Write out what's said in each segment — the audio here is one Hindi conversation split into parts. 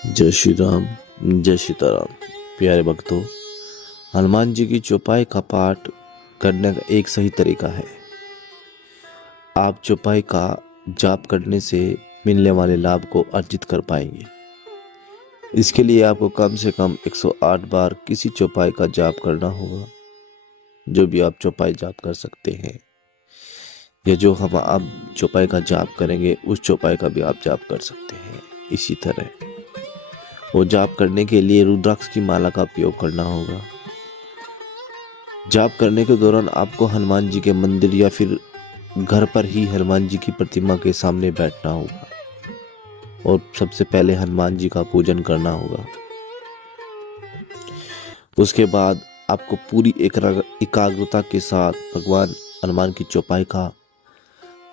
जय श्री राम, जय सीताराम। प्यारे भक्तों, हनुमान जी की चौपाई का पाठ करने का एक सही तरीका है। आप चौपाई का जाप करने से मिलने वाले लाभ को अर्जित कर पाएंगे। इसके लिए आपको कम से कम 108 बार किसी चौपाई का जाप करना होगा, जो भी आप चौपाई जाप कर सकते हैं, या जो हम आप चौपाई का जाप करेंगे उस चौपाई का भी आप जाप कर सकते हैं। इसी तरह वो जाप करने के लिए रुद्राक्ष की माला का उपयोग करना होगा। जाप करने के दौरान आपको हनुमान जी के मंदिर या फिर घर पर ही हनुमान जी की प्रतिमा के सामने बैठना होगा और सबसे पहले हनुमान जी का पूजन करना होगा। उसके बाद आपको पूरी एकाग्रता के साथ भगवान हनुमान की चौपाई का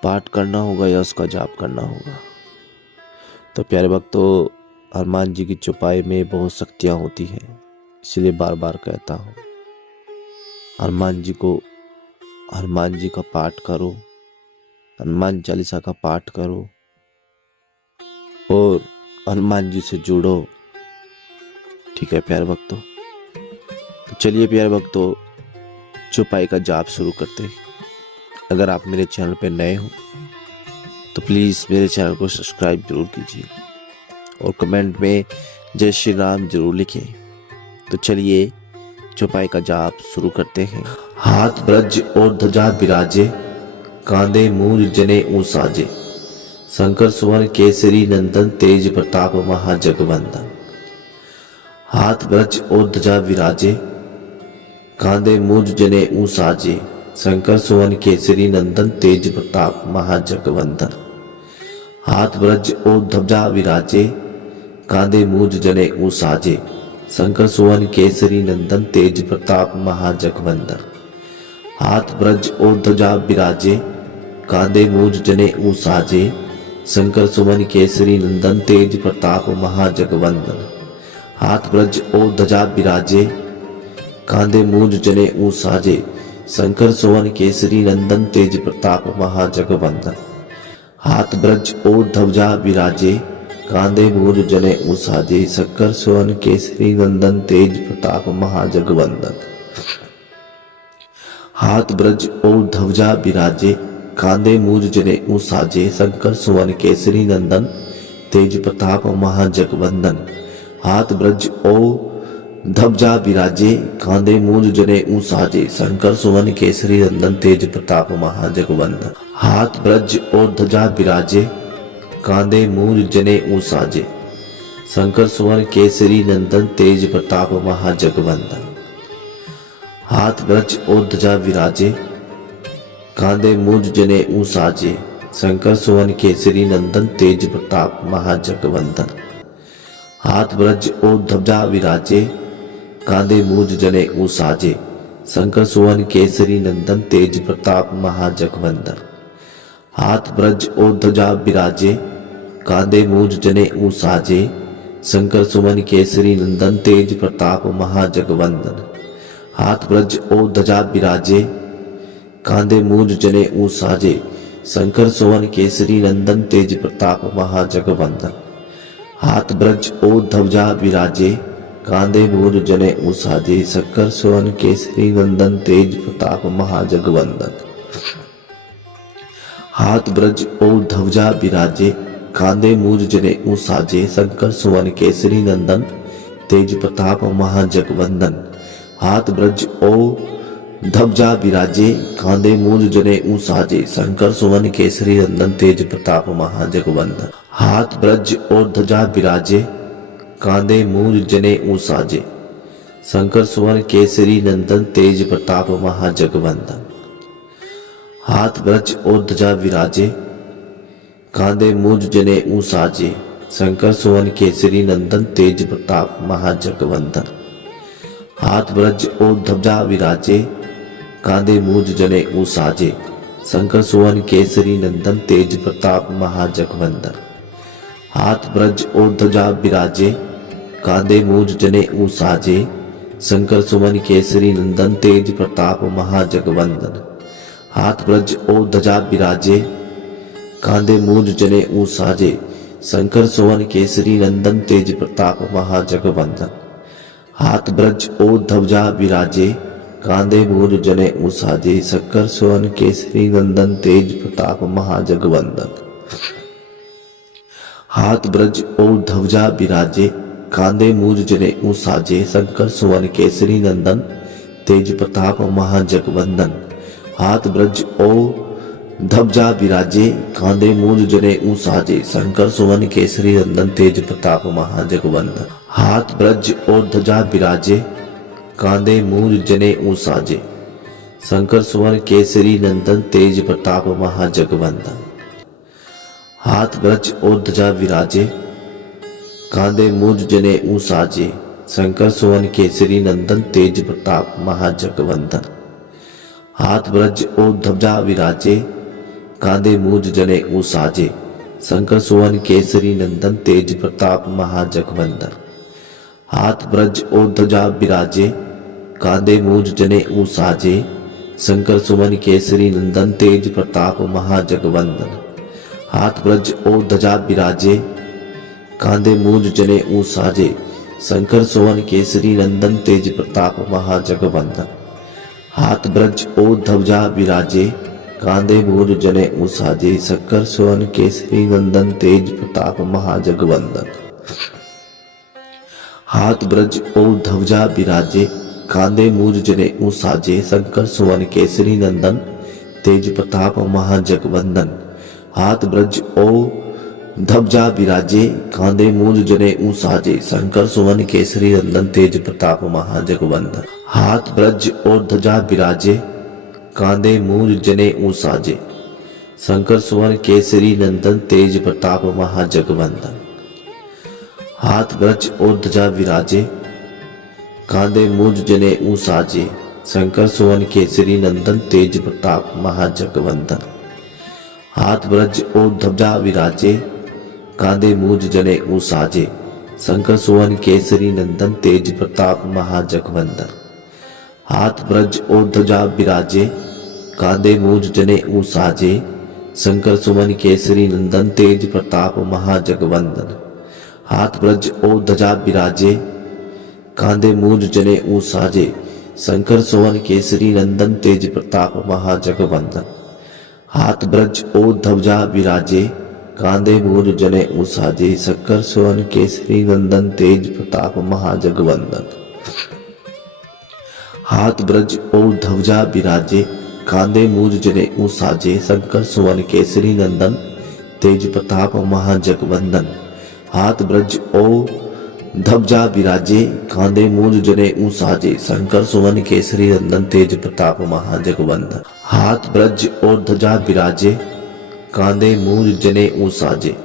पाठ करना होगा या उसका जाप करना होगा। तो प्यारे भक्तों, हनुमान जी की चौपाई में बहुत शक्तियाँ होती हैं, इसलिए बार बार कहता हूँ, हनुमान जी का पाठ करो, हनुमान चालीसा का पाठ करो और हनुमान जी से जुड़ो। ठीक है प्यारे भक्तों, तो चलिए प्यारे भक्तों, चौपाई का जाप शुरू करते हैं। अगर आप मेरे चैनल पर नए हो तो प्लीज़ मेरे चैनल को सब्सक्राइब जरूर कीजिए और कमेंट में जय श्री राम जरूर लिखें। तो चलिए चौपाई का जाप शुरू करते हैं। हाथ ब्रज और ध्वजा विराजे, कांधे मूर जने ऊं साजे, शंकर सुवन केसरी नंदन, तेज प्रताप महाजगवंदन। हाथ ब्रज और ध्वजा विराजे, कांधे मूर जने ऊं साजे, शंकर सुवन केसरी नंदन, तेज प्रताप महाजगवंदन। हाथ ब्रज और ध्वजा विराजे, कांधे मूज जने ऊं साजे, शंकर सुवन केसरी नंदन, तेज प्रताप महाजगवंदन। हाथ ब्रज और ध्वजा विराजे, कांधे मूज जने ऊं साजे, शंकर सुवन केसरी नंदन, तेज प्रताप महाजगवंदन। हाथ ब्रज और ध्वजा विराजे, कांधे मूज जने ऊं साजे, शंकर सुवन केसरी नंदन, तेज प्रताप महाजगवंदन। हाथ ब्रज और ध्वजा विराजे, कांधे मूज जने ऊं साजे, शंकर सुवन केसरी नंदन, तेज प्रताप महाजगवंदन। हाथ ब्रज और ध्वजा विराजे, कांधे मूज जने ऊं साजे, शंकर सुवन केसरी नंदन, तेज प्रताप महाजगवंदन। हाथ ब्रज और ध्वजा विराजे, कांधे मूज जने ऊं साजे, शंकर सुवन केसरी नंदन, तेज प्रताप महाजगवंदन। हाथ ब्रज और ध्वजा विराजे, कांधे मूज जने ऊं साजे, शंकर सुवन केसरी नंदन, तेज प्रताप महाजगवंदन। हाथ ब्रज और ध्वजा विराजे, कांधे मूज जने ऊं साजे, शंकर सुवन केसरी नंदन, तेज प्रताप महाजगवंदन। हाथ ब्रज और ध्वजा विराजे, कांधे मूज जने ऊं साजे, शंकर सुवन केसरी नंदन, तेज प्रताप महाजगवंदन। हाथ ब्रज और ध्वजा विराजे, कांधे मूज जने ऊं साजे, शंकर सुवन केसरी नंदन, तेज प्रताप महाजगवंदन। हाथ ब्रज और ध्वजा विराजे, कांधे मूज जने ऊं साजे, शंकर सुवन केसरी नंदन, तेज प्रताप महाजगवंदन। हाथ ब्रज और ध्वजा विराजे, कांधे मूज जने ऊं साजे, शंकर सुवन केसरी नंदन, तेज प्रताप महाजगवंदन। हाथ ब्रज और ध्वजा विराजे, कांधे मूज जने ऊं साजे, शंकर सुवन केसरी नंदन, तेज प्रताप महाजगवंदन। हाथ ब्रज और ध्वजा विराजे, कांधे मूज जने ऊं साजे, शंकर सुवन केसरी नंदन, तेज प्रताप महाजगवंदन। हाथ ब्रज और ध्वजा विराजे, कांधे मूज जने ऊं साजे, शंकर सुवन केसरी नंदन, तेज प्रताप महाजगवंदन। हाथ ब्रज और ध्वजा विराजे, कांधे मूज जने ऊं साजे, शंकर सुवन केसरी नंदन, तेज प्रताप महाजगवंदन। हाथ ब्रज और ध्वजा विराजे, कांधे मूज जने ऊं साजे, शंकर सुवन केसरी नंदन, तेज प्रताप महाजगवंदन। हाथ ब्रज और ध्वजा विराजे, कांधे मूज जने ऊं साजे, शंकर सुवन केसरी नंदन, तेज प्रताप महाजगवंदन। हाथ ब्रज और ध्वजा विराजे, कांधे मूज जने ऊं साजे, शंकर सुवन केसरी नंदन तेज प्रताप महाजगवंदन। हाथ ब्रज ओ ध्वजा विराजे, कांधे मूर जने उसाजे, शंकर सुवन केसरी नंदन तेज प्रताप महाजगवंदन। हाथ ब्रज ओ ध्वजा विराजे, कांधे मूर जने उसाजे, शंकर सुवन केसरी नंदन तेज प्रताप महाजगवंदन। हाथ ब्रज ओ ध्वजा विराजे, कांधे मूर जने उसाजे, शंकर सुवन केसरी नंदन तेज प्रताप महाजगवंदन। हाथ ब्रज और ध्वजा विराजे, कांधे मूर जने उसाजे, शंकर सुवन केसरी नंदन तेज प्रताप महाजगवंदन। हाथ ब्रज और ध्वजा विराजे, कांधे मूर जने उसाजे, शंकर सुवन केसरी नंदन तेज प्रताप महाजगवंदन। हाथ ब्रज और ध्वजा विराजे, कांधे मूज जने उसाजे, शंकर सुवन केसरी नंदन तेज प्रताप महाजगवंदन। हाथ ब्रज और ध्वजा विराजे, कांधे मूज जने उसाजे, शंकर सुवन केसरी नंदन तेज प्रताप महाजगवंदन। हाथ ब्रज और ध्वजा विराजे, कांधे मूज जने उसाजे, शंकर सुवन केसरी नंदन तेज प्रताप महाजगवंदन। हाथ ब्रज और ध्वजा विराजे, कांधे मूर जने उसाजे, शंकर सुवन केसरी नंदन तेज प्रताप महाजगवंदन। हाथ ब्रज और ध्वजा विराजे, कांधे मूर जने उसाजे, शंकर सुवन केसरी नंदन तेज प्रताप महाजगवंदन। हाथ ब्रज और ध्वजा विराजे, कांधे मूर जने उसाजे, शंकर सुवन केसरी नंदन तेज प्रताप महाजगवंदन। हाथ ब्रज और ध्वजा विराजे, कांधे मूर जने उसाजे, शंकर सुवन केसरी नंदन तेज प्रताप महाजगवंदन। हाथ ब्रज और ध्वजा विराजे, कांधे मूर जने उसाजे, शंकर सुवन केसरी नंदन तेज प्रताप महाजगवंदन। हाथ ब्रज और ध्वजा विराजे, कांधे मूज जने उसाजे, शंकर सुवन केसरी नंदन तेज प्रताप महाजगवंदन। हाथ ब्रज और ध्वजा विराजे, कांधे मूज जने उसाजे, शंकर सुवन केसरी नंदन तेज प्रताप महाजगवंदन। हाथ ब्रज और ध्वजा विराजे, कांधे मूज जने उसाजे, शंकर सुवन केसरी नंदन तेज प्रताप महाजगवंदन। हाथ ब्रज और ध्वजा विराजे, कांधे मूर जने उसाजे, शंकर सुवन केसरी नंदन तेज प्रताप महाजगवंदन। हाथ ब्रज और ध्वजा विराजे, कांधे मूर जने उसाजे, शंकर सुवन केसरी नंदन तेज प्रताप महाजगवंदन। हाथ ब्रज और ध्वजा विराजे, कांधे मूर जने उसाजे, शंकर सुवन केसरी नंदन तेज प्रताप महाजगवंदन। हाथ ब्रज और ध्वजा विराजे, कांधे मूर जने उसाजे,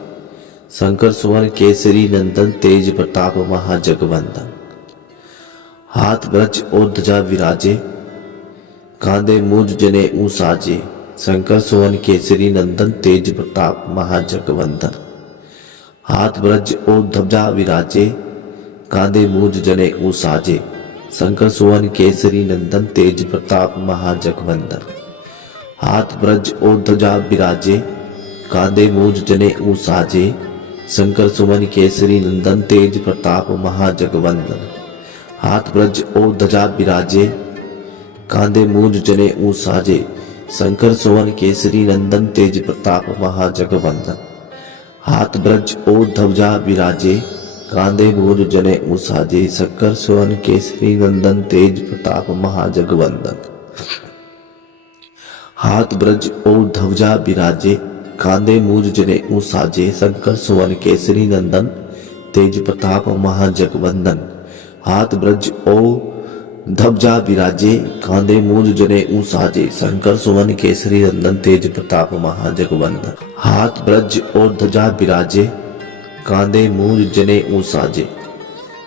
शंकर सुवन केसरी नंदन तेज प्रताप महाजगवंदन। हाथ ब्रज और ध्वजा विराजे, कांधे मूर जने उसाजे, शंकर सुवन केसरी नंदन तेज प्रताप महाजगवंदन। हाथ ब्रज और ध्वजा विराजे, कांधे मूर जने उसाजे, शंकर सुवन केसरी नंदन तेज प्रताप महाजगवंदन। हाथ ब्रज और ध्वजा विराजे, कांधे मूज जने उसाजे, शंकर सुवन केसरी नंदन तेज प्रताप महाजगवंदन। हाथ ब्रज और ध्वजा विराजे, कांधे मूज जने उसाजे, शंकर सुवन केसरी नंदन तेज प्रताप महाजगवंदन। हाथ ब्रज और ध्वजा विराजे, कांधे मूर जने उसाजे, शंकर सुवन केसरी नंदन तेज प्रताप महाजगवंदन। हाथ ब्रज और ध्वजा विराजे, कांधे मूर जने उसाजे, शंकर सुवन केसरी नंदन तेज प्रताप महाजगवंदन। हाथ ब्रज और ध्वजा विराजे, कांधे मूर जने उसाजे, शंकर सुवन केसरी नंदन तेज प्रताप महाजगवंदन। हाथ ब्रज और ध्वजा विराजे, कांधे मूर जने उसाजे,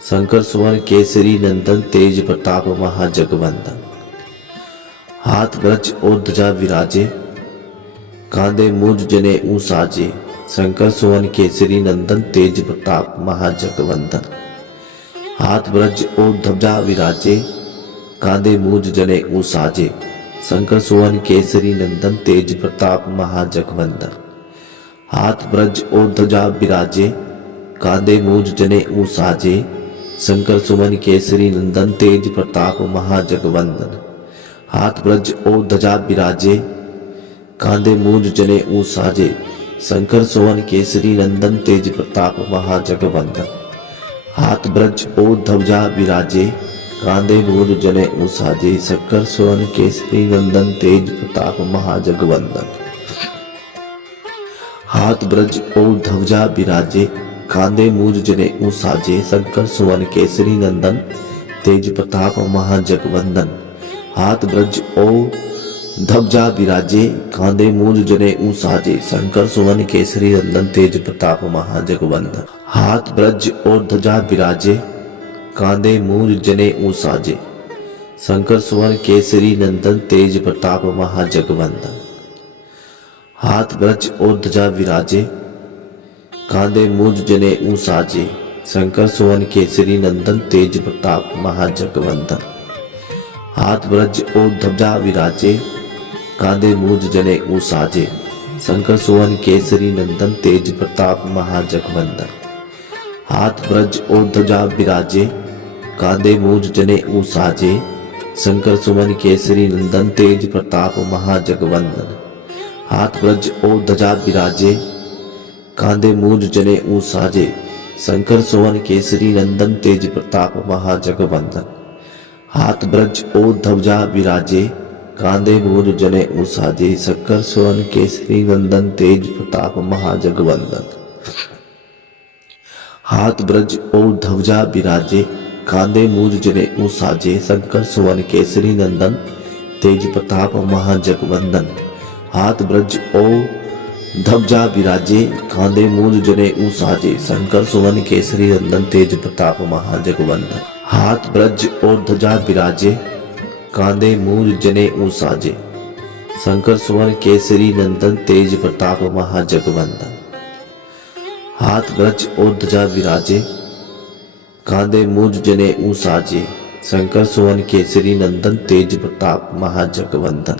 शंकर सुवन केसरी नंदन तेज प्रताप महाजगवंदन। हाथ ब्रज और ध्वजा विराजे, कांधे मूर जने उसाजे, शंकर सुवन केसरी नंदन तेज प्रताप महाजगवंदन। हाथ ब्रज और ध्वजा विराजे, कांधे मूर जने उसाजे, शंकर सुवन केसरी नंदन तेज प्रताप महाजगवंदन। हाथ ब्रज और ध्वजा विराजे, कांधे मूज जने ऊं साजे, शंकर सुमन केसरी नंदन, तेज प्रताप महाजगवंदन। हाथ ब्रज और ध्वजा विराजे, कांधे मूज जने ऊं साजे, शंकर सुवन केसरी नंदन, तेज प्रताप महाजगवंदन। हाथ ब्रज और ध्वजा विराजे, कांधे मूज जने ऊं साजे, शंकर सुवन केसरी नंदन, तेज प्रताप महाजगवंदन। हाथ ब्रज और ध्वजा विराजे, कांधे मूज जने ऊं साजे, शंकर सुवन केसरी नंदन, तेज प्रताप महाजगवंदन। हाथ ब्रज और ध्वजा विराजे, कांधे मूज जने ऊं साजे, शंकर सुवन केसरी नंदन, तेज प्रताप महाजगवंदन। हाथ ब्रज और ध्वजा विराजे, कांधे मूज जने ऊं साजे, शंकर सुवन केसरी नंदन, तेज प्रताप महाजगवंदन। हाथ ब्रज और ध्वजा विराजे, कांधे मूज जने ऊं साजे, शंकर सुवन केसरी नंदन, तेज प्रताप महाजगवंदन। हाथ ब्रज और ध्वजा विराजे, कांधे मूज जने ऊं साजे, शंकर सुवन केसरी नंदन, तेज प्रताप महाजगवंदन। हाथ ब्रज और ध्वजा विराजे, कांधे मूज जने ऊं साजे, शंकर सुवन केसरी नंदन, तेज प्रताप महाजगवंदन। हाथ ब्रज और ध्वजा विराजे, कांधे मूज जने ऊं साजे, शंकर सुवन केसरी नंदन, तेज प्रताप महाजगवंदन। हाथ ब्रज और ध्वजा विराजे, कांधे मूज जने ऊं साजे, शंकर सुवन केसरी नंदन, तेज प्रताप महाजगवंदन। हाथ ब्रज और ध्वजा विराजे, कांधे मूज जने ऊं साजे, शंकर सुवन केसरी नंदन, तेज प्रताप महाजगवंदन। हाथ ब्रज और ध्वजा विराजे, कांधे मूज जने ऊं साजे, शंकर सुवन केसरी नंदन, तेज प्रताप महाजगवंदन। हाथ ब्रज और ध्वजा विराजे, कांधे मूज जने ऊं साजे, शंकर सुवन केसरी नंदन, तेज प्रताप महाजगवंदन। हाथ ब्रज और ध्वजा विराजे, कांधे मूज जने ऊं साजे, शंकर सुवन केसरी नंदन, तेज प्रताप महाजगवंदन।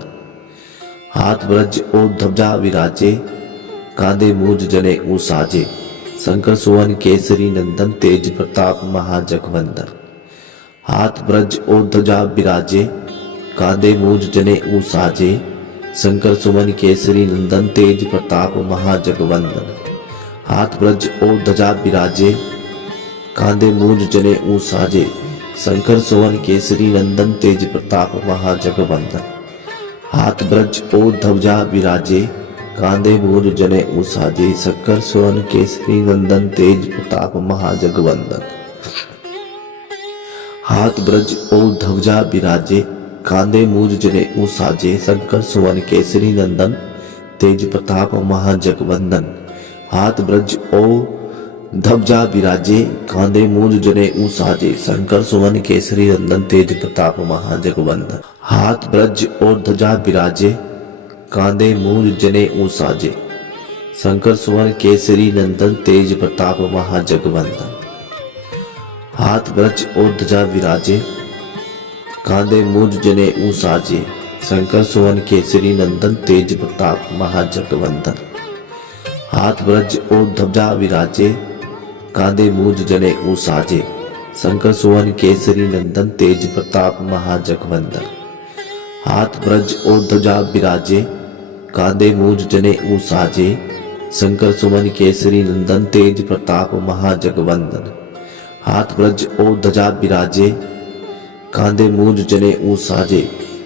हाथ ब्रज और ध्वजा विराजे, कांधे मूज जने ऊं साजे, शंकर सुवन केसरी नंदन, तेज प्रताप महाजगवंदन। हाथ ब्रज और ध्वजा विराजे, कांधे मूज जने ऊं साजे, शंकर सुवन केसरी नंदन, तेज प्रताप महाजगवंदन। हाथ ब्रज और ध्वजा विराजे, कांधे मूज जने ऊं साजे, शंकर सुवन केसरी नंदन, तेज प्रताप महाजगवंदन। हाथ ब्रज और ध्वजा विराजे, कांधे मूज जने ऊं साजे, शंकर सुवन केसरी नंदन, तेज प्रताप महाजगवंदन। हाथ ब्रज और ध्वजा विराजे, कांधे मूज जने ऊं साजे, शंकर सुवन केसरी नंदन, तेज प्रताप महाजगवंदन। हाथ ब्रज और ध्वजा विराजे, कांधे मूज जने ऊं साजे, शंकर सुवन केसरी नंदन, तेज प्रताप महाजगवंदन। हाथ ब्रज और ध्वजा विराजे, कांधे मूज जने ऊं साजे, शंकर सुवन केसरी नंदन, तेज प्रताप महाजगवंदन। हाथ ब्रज और ध्वजा विराजे, कांधे मूज जने ऊं साजे, शंकर सुवन केसरी नंदन, तेज प्रताप महाजगवंदन। हाथ ब्रज और ध्वजा विराजे, कांधे मूज जने ऊं साजे, शंकर सुवन केसरी नंदन, तेज प्रताप महाजगवंदन। हाथ ब्रज और ध्वजा विराजे, कांधे मूज जने ऊं साजे, शंकर सुवन केसरी नंदन, तेज प्रताप महाजगवंदन। हाथ ब्रज और ध्वजा विराजे, कांधे मूज जने ऊं साजे,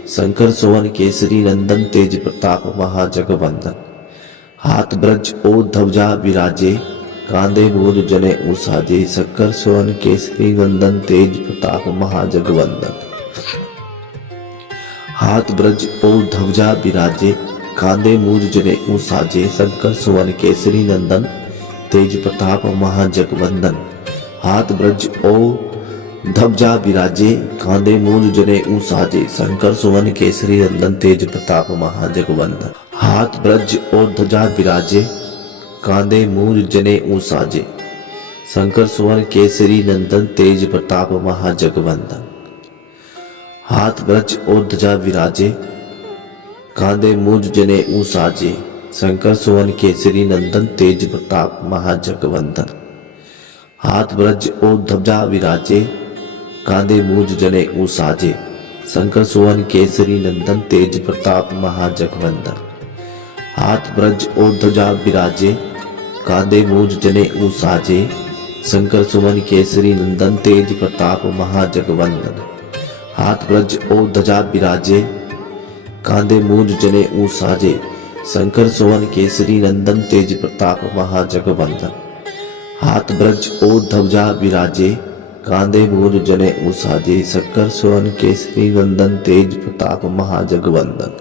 शंकर सुवन केसरी नंदन, तेज प्रताप महाजगवंदन। हाथ ब्रज और ध्वजा विराजे, कांधे मूज जने ऊं साजे, शंकर सुवन केसरी नंदन, तेज प्रताप महाजगवंदन। हाथ ब्रज और ध्वजा विराजे, कांधे मूज जने ऊं साजे, शंकर सुवन केसरी नंदन, तेज प्रताप महाजगवंदन। हाथ ब्रज और ध्वजा विराजे, कांधे मूज जने ऊं साजे, शंकर सुवन केसरी नंदन, तेज प्रताप महाजगवंदन। हाथ ब्रज और ध्वजा विराजे, कांधे मूज जने ऊं साजे, शंकर सुवन केसरी नंदन, तेज प्रताप महाजगवंदन। हाथ ब्रज और ध्वजा विराजे, कांधे मूज जने ऊं साजे, शंकर सुवन केसरी नंदन तेज प्रताप महाजगवंदन। हाथ ब्रज और ध्वजा विराजे, कांधे मूज जने साजे, शंकर सुवन केसरी नंदन तेज प्रताप महाजगवंदन। हाथ ब्रज और ध्वजा विराजे, कांधे मूज जने साजे, शंकर सुवन केसरी नंदन तेज प्रताप महाजगवंदन। हाथ ब्रज और ध्वजा विराजे, कांधे मूज जने साजे, शंकर सुवन केसरी नंदन तेज प्रताप महाजगवंदन। हाथ ब्रज और ध्वजा विराजे, कांधे मूज जने साजे, शंकर सुवन केसरी नंदन तेज प्रताप महाजगवंदन।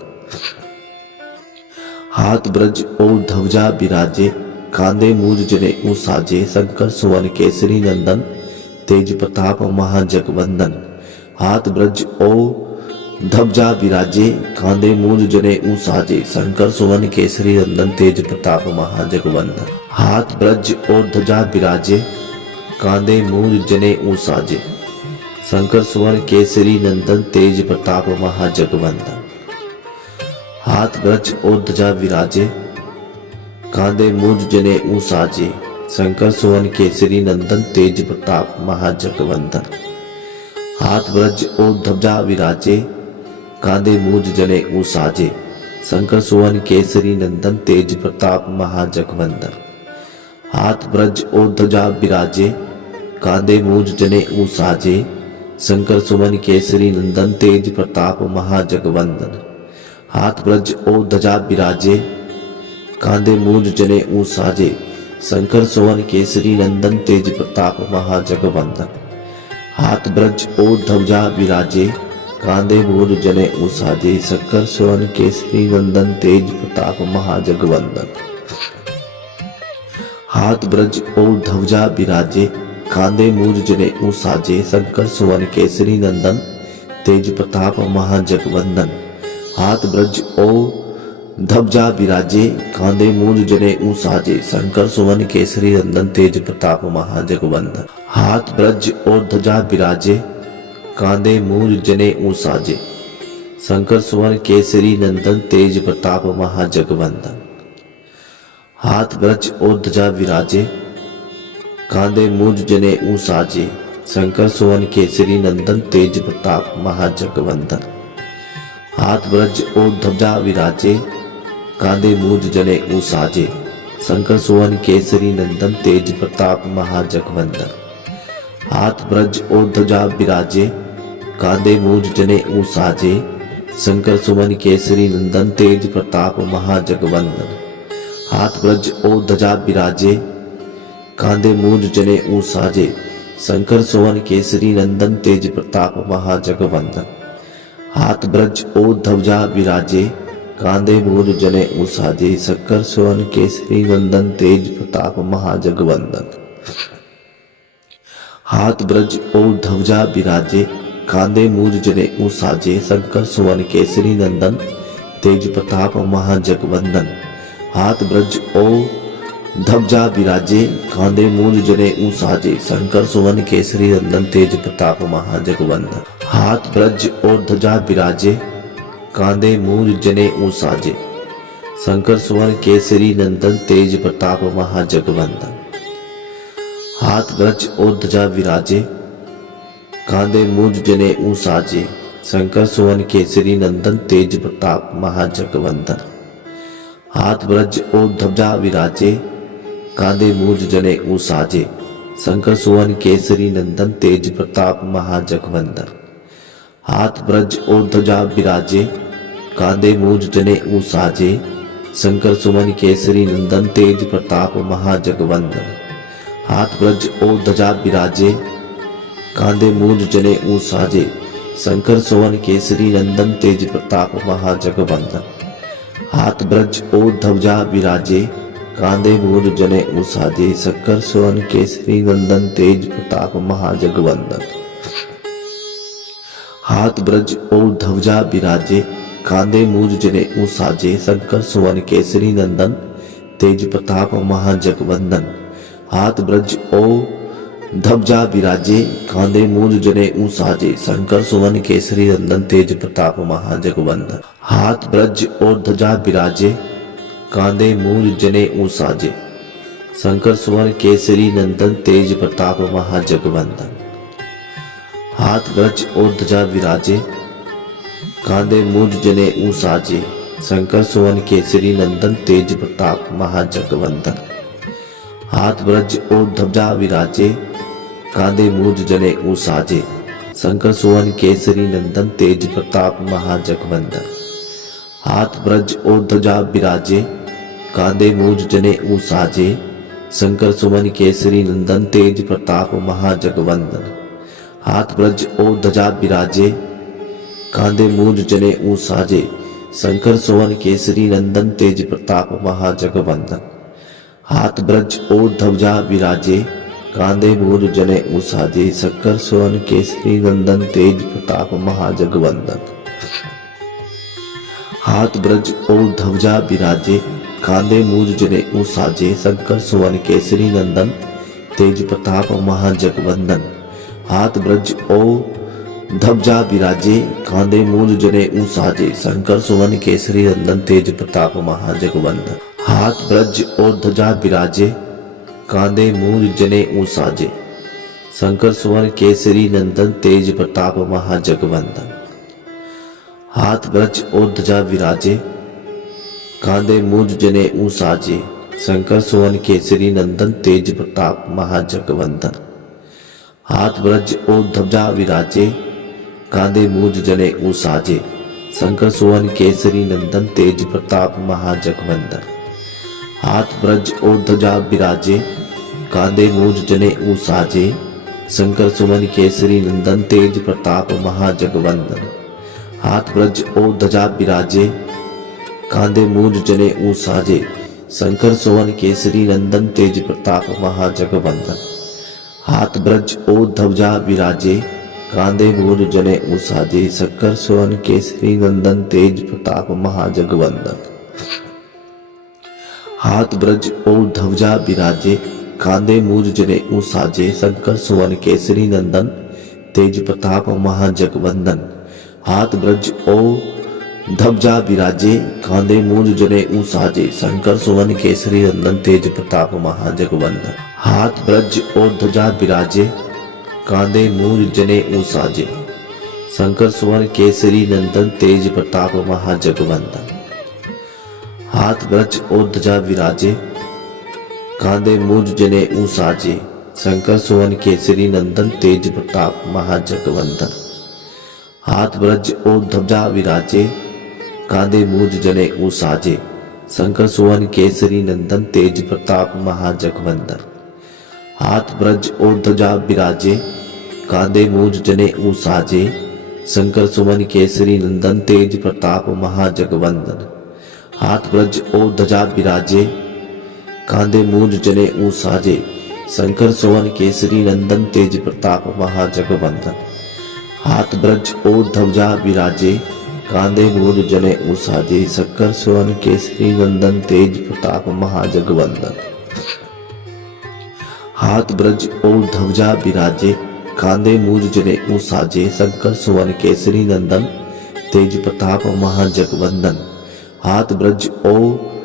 हाथ ब्रज और ध्वजा विराजे, कांधे मूज जने साजे, शंकर सुवन केसरी नंदन तेज प्रताप महाजगवंदन। हाथ ब्रज और ध्वजा विराजे, कांधे मूज जने साजे, शंकर सुवन केसरी नंदन तेज प्रताप महाजगवंदन। हाथ ब्रज और ध्वजा विराजे, कांधे मूज जने साजे, शंकर सुवन केसरी नंदन तेज प्रताप महाजगवंदन। हाथ ब्रज और ध्वजा विराजे, कांधे मूज जने साजे, शंकर सुवन केसरी नंदन तेज प्रताप महाजगवंदन। हाथ ब्रज और ध्वजा विराजे, कांधे मूज जने साजे, शंकर सुवन केसरी नंदन तेज प्रताप महाजगवंदन। हाथ ब्रज और ध्वजा विराजे, कांधे मूज जने साजे, शंकर सुवन केसरी नंदन तेज प्रताप महाजगवंदन। हाथ ब्रज और ध्वजा विराजे, कांधे मूज जने साजे, शंकर सुवन केसरी नंदन तेज प्रताप महाजगवंदन। हाथ ब्रज और ध्वजा विराजे, कांधे मूज जने साजे, शंकर सुवन केसरी नंदन तेज प्रताप महाजगवंदन। हाथ ब्रज और ध्वजा विराजे, कांधे मूज जने साजे, शंकर सुवन केसरी नंदन तेज प्रताप महाजगवंदन। हाथ ब्रज और ध्वजा विराजे, कांधे मूज जने साजे, शंकर सुवन केसरी नंदन तेज प्रताप महाजगवंदन। हाथ ब्रज और ध्वजा विराजे, कांधे मूज जने साजे, शंकर सुवन केसरी नंदन तेज प्रताप महाजगवंदन। हाथ ब्रज और ध्वजा विराजे, कांधे मूज जने साजे, शंकर सुवन केसरी नंदन तेज प्रताप महाजगवंदन। हाथ ब्रज और ध्वजा विराजे, कांधे मूज जने साजे, शंकर सुवन केसरी नंदन तेज प्रताप महाजगवंदन। हाथ ब्रज और ध्वजा विराजे, कांधे मूज जने साजे, शंकर सुवन केसरी नंदन तेज प्रताप महाजगवंदन। हाथ ब्रज और ध्वजा विराजे, कांधे मूज जने साजे, शंकर सुवन केसरी नंदन तेज प्रताप महाजगवंदन। हाथ ब्रज और ध्वजा विराजे, कांधे मूज जने साजे, शंकर सुवन केसरी नंदन तेज प्रताप महाजगवंदन। हाथ ब्रज और ध्वजा विराजे, कांधे मूज जने साजे, शंकर सुवन केसरी नंदन तेज प्रताप महाजगवंदन। हाथ ब्रज और ध्वजा विराजे, कांधे मूज जने साजे, शंकर सुवन केसरी नंदन तेज प्रताप महाजगवंदन। हाथ ब्रज और ध्वजा विराजे, कांधे मूज जने साजे, शंकर सुवन केसरी नंदन तेज प्रताप महाजगवंदन। हाथ ब्रज और ध्वजा विराजे, कांधे मूज जने साजे, शंकर सुवन केसरी नंदन तेज प्रताप महाजगवंदन। हाथ ब्रज और ध्वजा विराजे, कांधे मूज जने साजे, शंकर सुवन केसरी नंदन तेज प्रताप महाजगवंदन। हाथ ब्रज और ध्वजा विराजे, कांधे मूज जने साजे, शंकर सुवन केसरी नंदन तेज प्रताप महाजगवंदन। हाथ ब्रज और ध्वजा विराजे, कांधे मूज जने साजे, शंकर सुवन केसरी नंदन तेज प्रताप महाजगवंदन। हाथ ब्रज और ध्वजा विराजे, कांधे मूज जने साजे, शंकर सुवन केसरी नंदन तेज प्रताप महाजगवंदन। हाथ ब्रज और ध्वजा विराजे, कांधे मूज जने साजे, शंकर सुवन केसरी नंदन तेज प्रताप महाजगवंदन। हाथ ब्रज और ध्वजा विराजे, कांधे मूज जने साजे, शंकर सुवन केसरी नंदन तेज प्रताप महाजगवंदन। हाथ ब्रज और ध्वजा विराजे, कांधे मूल जने साजे, शंकर सुवन केसरी नंदन तेज प्रताप महाजगवंदन। हाथ ब्रज और ध्वजा विराजे, कांधे मूल जने साजे, शंकर सुवन केसरी नंदन तेज प्रताप महाजगवंदन। हाथ ब्रज और ध्वजा विराजे, कांधे मूज जने साजे, शंकर सुवन केसरी नंदन तेज प्रताप महाजगवंदन। हाथ ब्रज और ध्वजा विराजे, कांधे मूज जने साजे, शंकर सुवन केसरी नंदन तेज प्रताप महाजगवंदन। हाथ ब्रज और ध्वजा विराजे, कांधे मूज जने साजे, शंकर सुवन केसरी नंदन तेज प्रताप महाजगवंदन। हाथ ब्रज और ध्वजा विराजे, कांधे मूज जने साजे, शंकर सुवन केसरी नंदन तेज प्रताप महाजगवंदन। हाथ ब्रज और ध्वजा विराजे, कांधे मूज जने साजे, शंकर सुवन केसरी नंदन तेज प्रताप महाजगवंदन। हाथ ब्रज और ध्वजा विराजे, कांधे मूज जने साजे, शंकर सुवन केसरी नंदन तेज प्रताप महाजगवंदन। हाथ ब्रज और ध्वजा विराजे, कांधे मूज जने साजे, शंकर सुवन केसरी नंदन तेज प्रताप महाजगवंदन। हाथ ब्रज और ध्वजा विराजे, कांधे मूज जने साजे, शंकर सुवन केसरी नंदन तेज प्रताप महाजगवंदन। हाथ ब्रज और ध्वजा विराजे, कांधे मूज जने साजे, शंकर सुवन केसरी नंदन तेज प्रताप महाजगवंदन। हाथ ब्रज और ध्वजा विराजे, कांधे मूज जने साजे, शंकर सुवन केसरी नंदन तेज प्रताप महाजगवंदन। हाथ ब्रज और ध्वजा विराजे, कांधे मूज जने साजे, शंकर सुवन केसरी नंदन तेज प्रताप महाजगवंदन। हाथ ब्रज और ध्वजा विराजे, कांधे मूज जने साजे, शंकर सुवन केसरी नंदन तेज प्रताप महाजगवंदन। हाथ ब्रज और ध्वजा विराजे, कांधे मूज जने साजे, शंकर सुवन केसरी नंदन तेज प्रताप महाजगवंदन। हाथ ब्रज और ध्वजा विराजे, कांधे मूज जने साजे, शंकर सुवन केसरी नंदन तेज प्रताप महाजगवंदन। हाथ ब्रज और ध्वजा विराजे, कांधे मूज जने साजे, शंकर सुवन केसरी नंदन तेज प्रताप महाजगवंदन। हाथ ब्रज और ध्वजा विराजे, कांधे मूज जने साजे, शंकर सुवन केसरी नंदन तेज प्रताप महाजगवंदन। हाथ ब्रज और ध्वजा विराजे, कांधे मूज जने साजे, शंकर सुवन केसरी नंदन तेज प्रताप महाजगवंदन। हाथ ब्रज और ध्वजा विराजे, कांधे मूज जने साजे, शंकर सुवन केसरी नंदन तेज प्रताप महाजगवंदन। हाथ ब्रज और ध्वजा विराजे, कांधे मूज जने साजे, शंकर सुवन केसरी नंदन तेज प्रताप महाजगवंदन। हाथ ब्रज और ध्वजा विराजे, कांधे मूज जने साजे, शंकर सुवन केसरी नंदन तेज प्रताप महाजगवंदन। हाथ ब्रज और ध्वजा विराजे, कांधे मूज जने साजे, शंकर सुवन केसरी नंदन तेज प्रताप महाजगवंदन। हाथ ब्रज और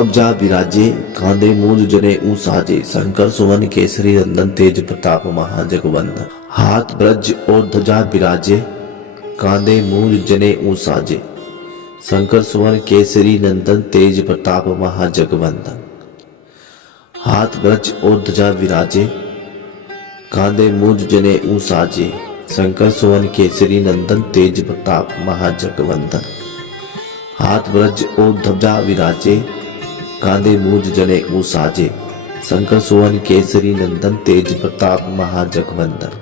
ध्वजा विराजे, कांधे मूज जने साजे, शंकर सुवन केसरी नंदन तेज प्रताप महाजगवंदन। हाथ ब्रज और ध्वजा विराजे, कांधे मूज जने साजे, शंकर सुवन केसरी नंदन तेज प्रताप महाजगवंदन। हाथ ब्रज और ध्वजा विराजे, कांधे मूज जने साजे, शंकर सुवन केसरी नंदन तेज प्रताप महाजगवंदन। हाथ ब्रज और ध्वजा विराजे, कांधे मूज जने साजे, शंकर सुवन केसरी नंदन तेज प्रताप महाजगवंदन।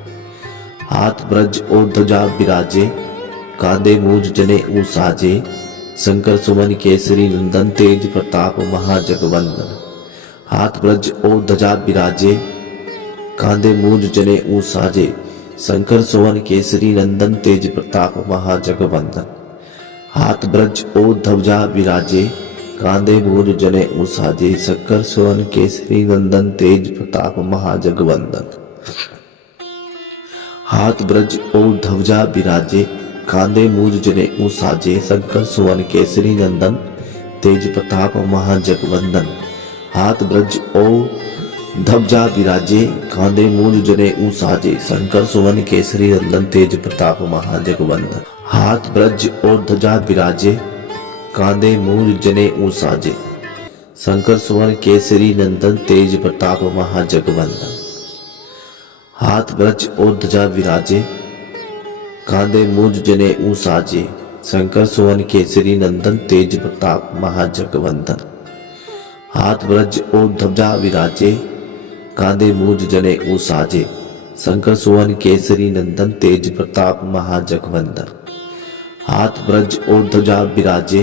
हाथ ब्रज और ध्वजा विराजे, कांधे मूज जने साजे, शंकर सुवन केसरी नंदन तेज प्रताप महाजगवंदन। हाथ ब्रज और ध्वजा विराजे, कांधे मूज जने साजे, शंकर सुवन केसरी नंदन तेज प्रताप महाजगवंदन। हाथ ब्रज और ध्वजा विराजे, कांधे मूज जने साजे, शंकर सुवन केसरी नंदन तेज प्रताप महाजगवंदन। हाथ ब्रज और ध्वजा विराजे, कांधे मूज जने साजे, शंकर सुवन केसरी नंदन तेज प्रताप महाजगवंदन। हाथ ब्रज ओ ध्वजा विराजे, कांधे मूज जने ऊ साजे, शंकर सुवन केसरी नंदन तेज प्रताप महाजगवंदन। हाथ ब्रज और ध्वजा विराजे, कांधे मूज जने ऊ साजे, शंकर सुवन केसरी नंदन तेज प्रताप महाजगवंदन। हाथ ब्रज और ध्वजा विराजे, कांधे मूज जने ऊ साजे, शंकर सुवन केसरी नंदन तेज प्रताप महाजगवंदन। हाथ ब्रज और ध्वजा विराजे, कांधे मूज जने ऊ साजे, शंकर सुवन केसरी नंदन तेज प्रताप महाजगवंदन। हाथ ब्रज और ध्वजा विराजे,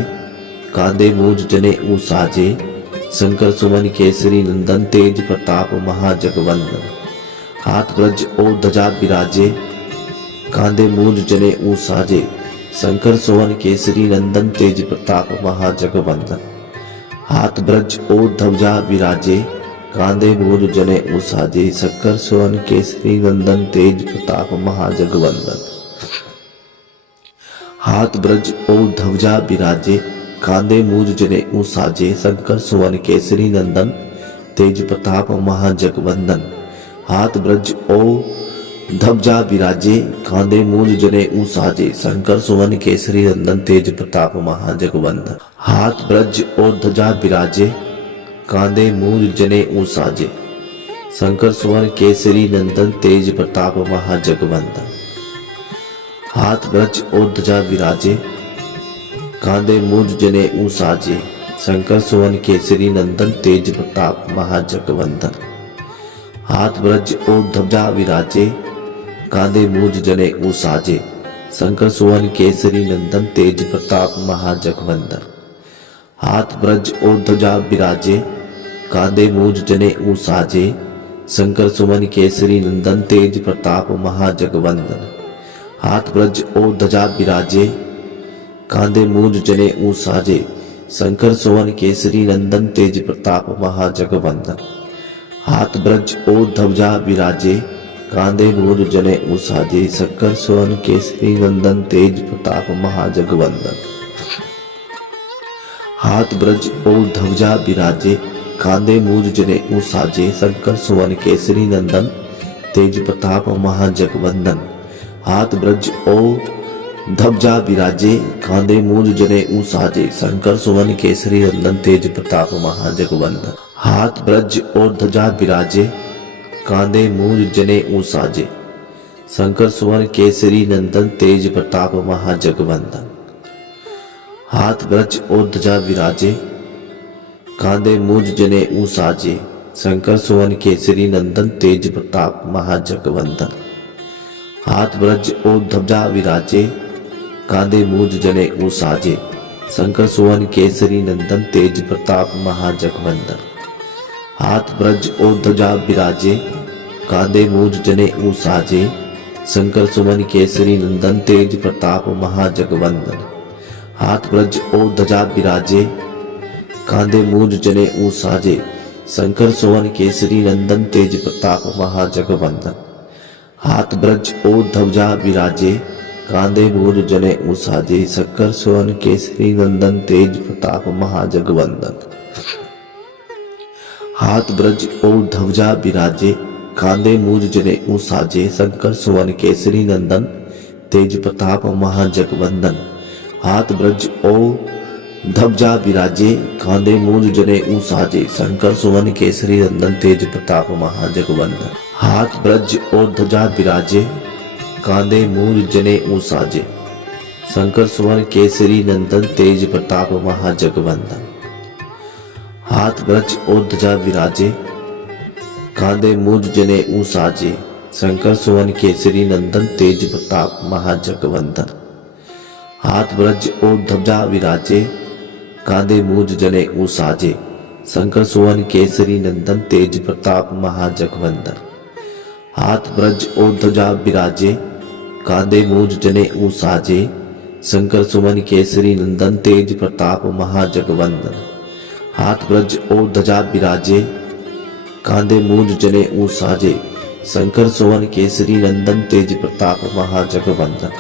कांधे मूज जने ऊ साजे, शंकर सुवन केसरी नंदन तेज प्रताप महाजगवंदन। हाथ ब्रज और ध्वजा विराजे, कांधे मूज जने ऊ साजे, शंकर सुवन केसरी नंदन तेज प्रताप महाजगवंदन। हाथ ब्रज और ध्वजा विराजे, कांधे मूज जने ऊ साजे, शंकर सुवन केसरी नंदन तेज प्रताप महाजगवंदन। हाथ ब्रज और ध्वजा विराजे, कांधे मूज जने ऊ साजे, शंकर सुवन केसरी नंदन तेज प्रताप महाजगवंदन। हाथ ब्रज और ध्वजा विराजे, कांधे मूज जने ऊ साजे, शंकर सुवन केसरी नंदन तेज प्रताप महाजगवंदन। हाथ ब्रज और ध्वजा विराजे, कांधे मूज जने ऊ साजे, शंकर सुवन केसरी नंदन तेज प्रताप महाजगवंदन। हाथ ब्रज और ध्वजा विराजे, कांधे मूज जने ऊ साजे, शंकर सुवन केसरी नंदन तेज प्रताप महाजगवंदन। हाथ ब्रज और ध्वजा विराजे, कांधे मूज जने ऊ साजे, शंकर सुवन केसरी नंदन तेज प्रताप महाजगवंदन। हाथ ब्रज और ध्वजा विराजे, कांधे मूज जने ऊ साजे, शंकर सुवन केसरी नंदन तेज प्रताप महाजगवंदन। हाथ ब्रज और ध्वजा विराजे, कांधे मूज जने ऊ साजे, शंकर सुवन केसरी नंदन तेज प्रताप महाजगवंदन। हाथ ब्रज और ध्वजा विराजे, कांधे मूज जने ऊ साजे, शंकर सुवन केसरी नंदन तेज प्रताप महाजगवंदन। हाथ ब्रज और ध्वजा विराजे, कांधे मूज जने ऊ साजे, शंकर सुवन केसरी नंदन तेज प्रताप महाजगवंदन। हाथ ब्रज और ध्वजा विराजे, कांधे मूज जने ऊ साजे, शंकर सुवन केसरी नंदन तेज प्रताप महाजगवंदन। हाथ ब्रज और ध्वजा विराजे, कांधे मूज जने ऊ साजे, शंकर सुवन केसरी नंदन तेज प्रताप महाजगवंदन। हाथ ब्रज और ध्वजा विराजे, कांधे मूज जने ऊ साजे, शंकर सुवन केसरी नंदन तेज प्रताप महाजगवंदन। हाथ ब्रज और ध्वजा विराजे, कांधे मूज जने ऊ साजे, शंकर सुवन केसरी नंदन तेज प्रताप महाजगवंदन। हाथ ब्रज और ध्वजा विराजे, कांधे मूज जने ऊ साजे, शंकर सुवन केसरी नंदन तेज प्रताप महाजगवंदन। हाथ ब्रज और ध्वजा विराजे, कांधे मूज जने ऊ साजे, शंकर सुवन केसरी नंदन तेज प्रताप महाजगवंदन। हाथ ब्रज और ध्वजा विराजे, कांधे मूज जने ऊ साजे, शंकर सुवन केसरी नंदन तेज प्रताप महाजगवंदन। हाथ ब्रज और ध्वजा विराजे, कांधे मूज जने ऊ साजे, शंकर सुवन केसरी नंदन तेज प्रताप महाजगवंदन। हाथ ब्रज और ध्वजा विराजे, कांधे मूज जने ऊ साजे, शंकर सुवन केसरी नंदन तेज प्रताप महाजगवंदन। हाथ ब्रज और ध्वजा विराजे, कांधे मूज जने ऊ साजे, शंकर सुवन केसरी नंदन तेज प्रताप महाजगवंदन। हाथ ब्रज और ध्वजा विराजे, कांधे मूज जने ऊ साजे, शंकर सुवन केसरी नंदन तेज प्रताप महाजगवंदन। हाथ ब्रज और ध्वजा विराजे, कांधे मूज जने ऊ साजे, शंकर सुवन केसरी नंदन तेज प्रताप महाजगवंदन। हाथ ब्रज और ध्वजा विराजे, कांधे मूज जने ऊ साजे, शंकर सुवन केसरी नंदन तेज प्रताप महाजगवंदन। हाथ ब्रज और ध्वजा विराजे, कांधे मूज जने ऊ साजे, शंकर सुवन केसरी नंदन तेज प्रताप महाजगवंदन।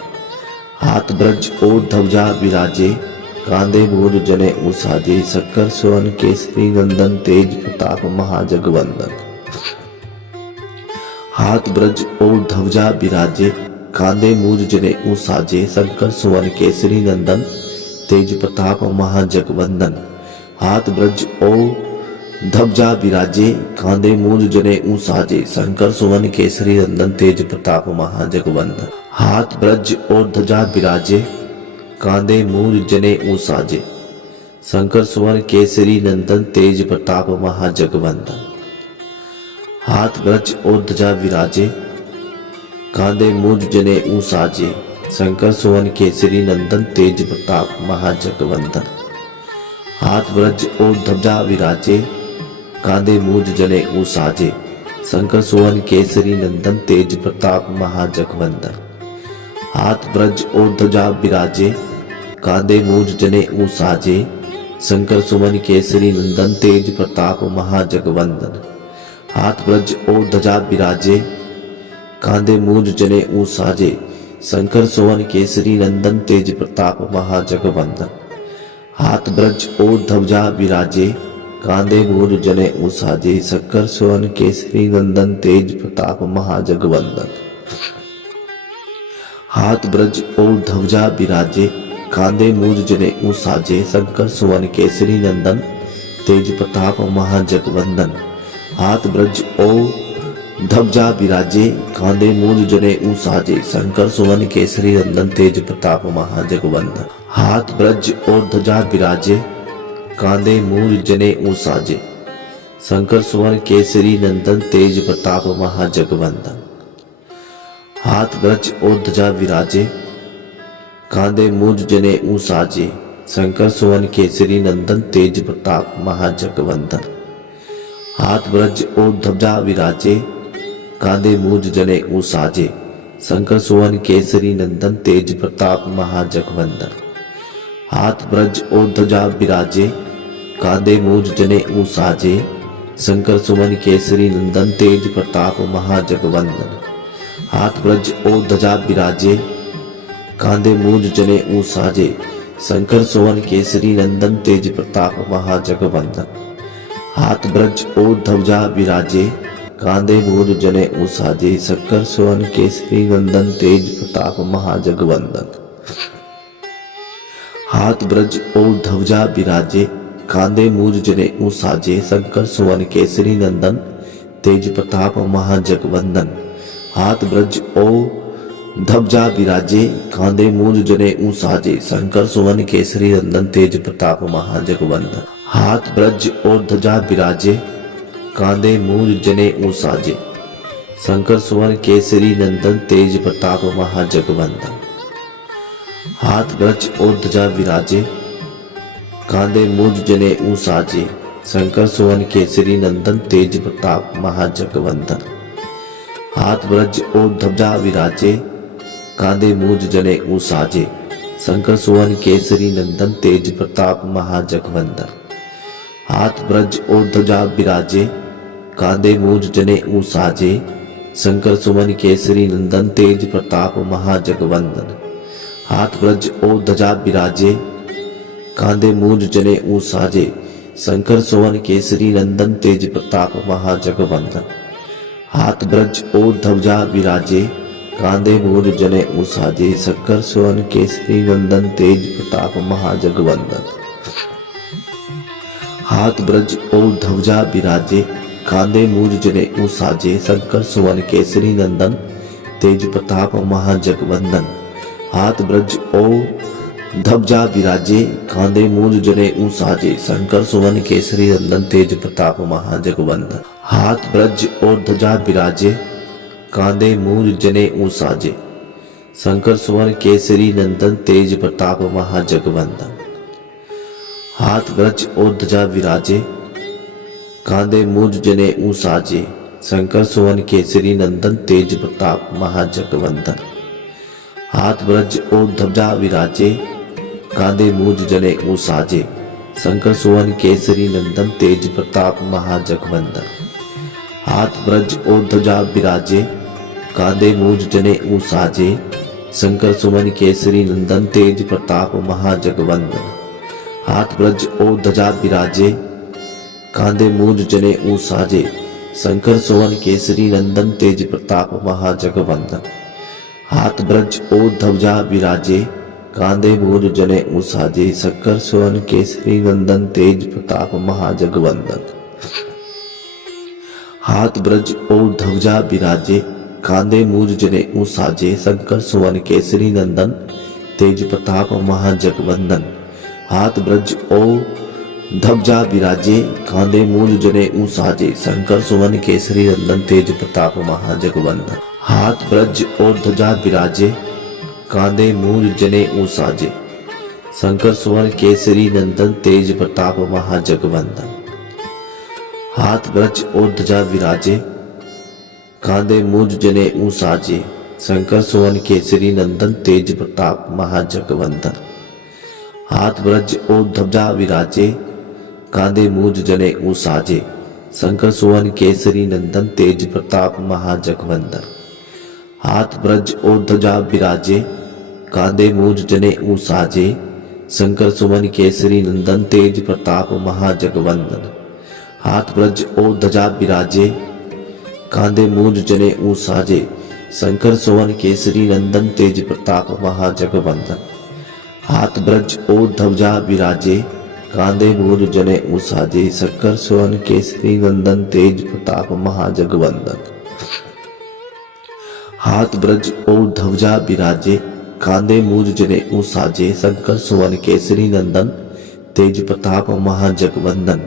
हाथ ब्रज और ध्वजा विराजे, कांधे मूर जने उसाजे शक्कर सुवन केसरी नंदन तेज प्रताप महाजगवंदन। हाथ ब्रज और ध्वजा विराजे कांधे मूर जने उसाजे शंकर सुवन केसरी नंदन तेज प्रताप महाजगवंदन। हाथ ब्रज और ध्वजा विराजे कांधे मूर जने उसाजे शंकर सुवन केसरी नंदन तेज प्रताप महाजगवंदन। हाथ ब्रज और ध्वजा विराजे कांधे मूर जने उसाजे शंकर सुवन केसरी नंदन तेज प्रताप महाजगवंदन। हाथ ब्रज और ध्वजा विराजे कांधे मूर जने उसाजे शंकर सुवन केसरी नंदन तेज प्रताप महाजगवंदन। हाथ ब्रज और ध्वजा विराजे कांधे मूर जने उसाजे शंकर सुवन केसरी नंदन तेज प्रताप महाजगवंदन। हाथ ब्रज और ध्वजा विराजे कांधे मूर जने उसाजे शंकर सुवन केसरी नंदन तेज प्रताप महाजगवंदन। हाथ ब्रज और ध्वजा विराजे कांधे मूर जने उसाजे शंकर सुवन केसरी नंदन तेज प्रताप महाजगवंदन। हाथ ब्रज और ध्वजा विराजे कांधे मूर जने उसाजे शंकर सुवन केसरी नंदन तेज प्रताप महाजगवंदन। हाथ ब्रज और ध्वजा विराजे कांधे मूर जने उसाजे शंकर सुवन केसरी नंदन तेज प्रताप महाजगवंदन। हाथ ब्रज और ध्वजा विराजे कांधे मूर जने उसाजे शंकर सुवन केसरी नंदन तेज प्रताप महाजगवंदन। हाथ ब्रज और ध्वजा विराजे कांधे मूर जने उसाजे शंकर सुवन केसरी नंदन तेज प्रताप महाजगवंदन। हाथ ब्रज और ध्वजा विराजे कांधे मूर जने उसाजे शंकर सुवन केसरी नंदन तेज प्रताप महाजगवंदन। हाथ ब्रज और ध्वजा विराजे कांधे मूर जने उसाजे शंकर सुवन केसरी नंदन तेज प्रताप महाजगवंदन। हाथ ब्रज और ध्वजा विराजे कांधे मूर जने उसाजे शंकर सुवन केसरी नंदन तेज प्रताप महाजगवंदन। हाथ ब्रज और ध्वजा विराजे कांधे मूर जने उसाजे शंकर सुवन केसरी नंदन तेज प्रताप महाजगवंदन। हाथ ब्रज और ध्वजा विराजे कांधे मूर जने उसाजे शंकर सुवन केसरी नंदन तेज प्रताप महाजगवंदन। हाथ ब्रज और ध्वजा विराजे कांधे मूर जने उसाजे शंकर सुवन केसरी नंदन तेज प्रताप महाजगवंदन। हाथ ब्रज और ध्वजा विराजे कांधे मूर जने उसाजे शंकर सुवन केसरी नंदन तेज प्रताप महाजगवंदन। हाथ ब्रज और ध्वजा विराजे कांधे मूर जने उसाजे शंकर सुवन केसरी नंदन तेज प्रताप महाजगवंदन। हाथ ब्रज और ध्वजा विराजे कांधे मूर जने उसाजे शंकर सुवन केसरी नंदन तेज प्रताप महाजगवंदन। हाथ ब्रज और ध्वजा विराजे कांधे मूर जने उसाजे शंकर सुवन केसरी नंदन तेज प्रताप महाजगवंदन। हाथ ब्रज और ध्वजा विराजे कांधे मूर जने उसाजे शंकर सुवन केसरी नंदन तेज प्रताप महाजगवंदन। हाथ ब्रज और ध्वजा विराजे कांधे मूर जने उसाजे शंकर सुवन केसरी नंदन तेज प्रताप महाजगवंदन। हाथ ब्रज और ध्वजा विराजे कांधे मूर जने उसाजे शंकर सुवन केसरी नंदन तेज प्रताप महाजगवंदन। हाथ ब्रज और ध्वजा विराजे कांधे मूर जने उसाजे शंकर सुवन केसरी नंदन तेज प्रताप महाजगवंदन। हाथ ब्रज और ध्वजा विराजे कांधे मूर जने उसाजे शंकर सुवन केसरी नंदन तेज प्रताप महाजगवंदन। हाथ ब्रज और ध्वजा विराजे कांधे मूर जने उसाजे शंकर सुवन केसरी नंदन तेज प्रताप महाजगवंदन। हाथ ब्रज और ध्वजा विराजे कांधे मूर जने उसाजे शंकर सुवन केसरी नंदन तेज प्रताप महाजगवंदन। हाथ ब्रज और ध्वजा विराजे कांधे मूर जने उसाजे शंकर सुवन केसरी नंदन तेज प्रताप महाजगवंदन। हाथ ब्रज और ध्वजा विराजे कांधे मूर जने उसाजे शंकर सुवन केसरी नंदन तेज प्रताप महाजगवंदन। हाथ ब्रज और ध्वजा विराजे, कांधे मूंज जने ऊं साजे, शंकर सुवन केसरी नंदन तेज प्रताप महाजगवंदन। हाथ ब्रज और ध्वजा विराजे, कांधे मूंज जने ऊं साजे, शंकर सुवन केसरी नंदन तेज प्रताप महाजगवंदन। हाथ ब्रज और ध्वजा विराजे, कांधे मूंज जने ऊं साजे, शंकर सुवन केसरी नंदन तेज प्रताप महाजगवंदन। हाथ ब्रज और ध्वजा विराजे, कांधे मूंज जने ऊं साजे, शंकर सुवन केसरी नंदन तेज प्रताप महाजगवंदन। हाथ ब्रज और ध्वजा विराजे, कांधे मूंज जने ऊं साजे, शंकर सुवन केसरी नंदन तेज प्रताप महाजगवंदन। हाथ ब्रज और ध्वजा विराजे, कांधे मूंज जने ऊं साजे, शंकर सुवन केसरी नंदन तेज प्रताप महाजगवंदन। हाथ ब्रज और ध्वजा विराजे, कांधे मूंज जने ऊं साजे, शंकर सुवन केसरी नंदन तेज प्रताप महाजगवंदन। हाथ ब्रज और ध्वजा विराजे, कांधे मूंज जने ऊं साजे, शंकर सुवन केसरी नंदन तेज प्रताप महाजगवंदन। हाथ ब्रज और ध्वजा विराजे, कांधे मूंज जने ऊं साजे, शंकर सुवन केसरी नंदन तेज प्रताप महाजगवंदन। हाथ ब्रज और ध्वजा विराजे, कांधे मूंज जने ऊं साजे, शंकर सुवन केसरी नंदन तेज प्रताप महाजगवंदन। हाथ ब्रज और ध्वजा विराजे, कांधे मूंज जने ऊं साजे, शंकर सुवन केसरी नंदन तेज प्रताप महाजगवंदन।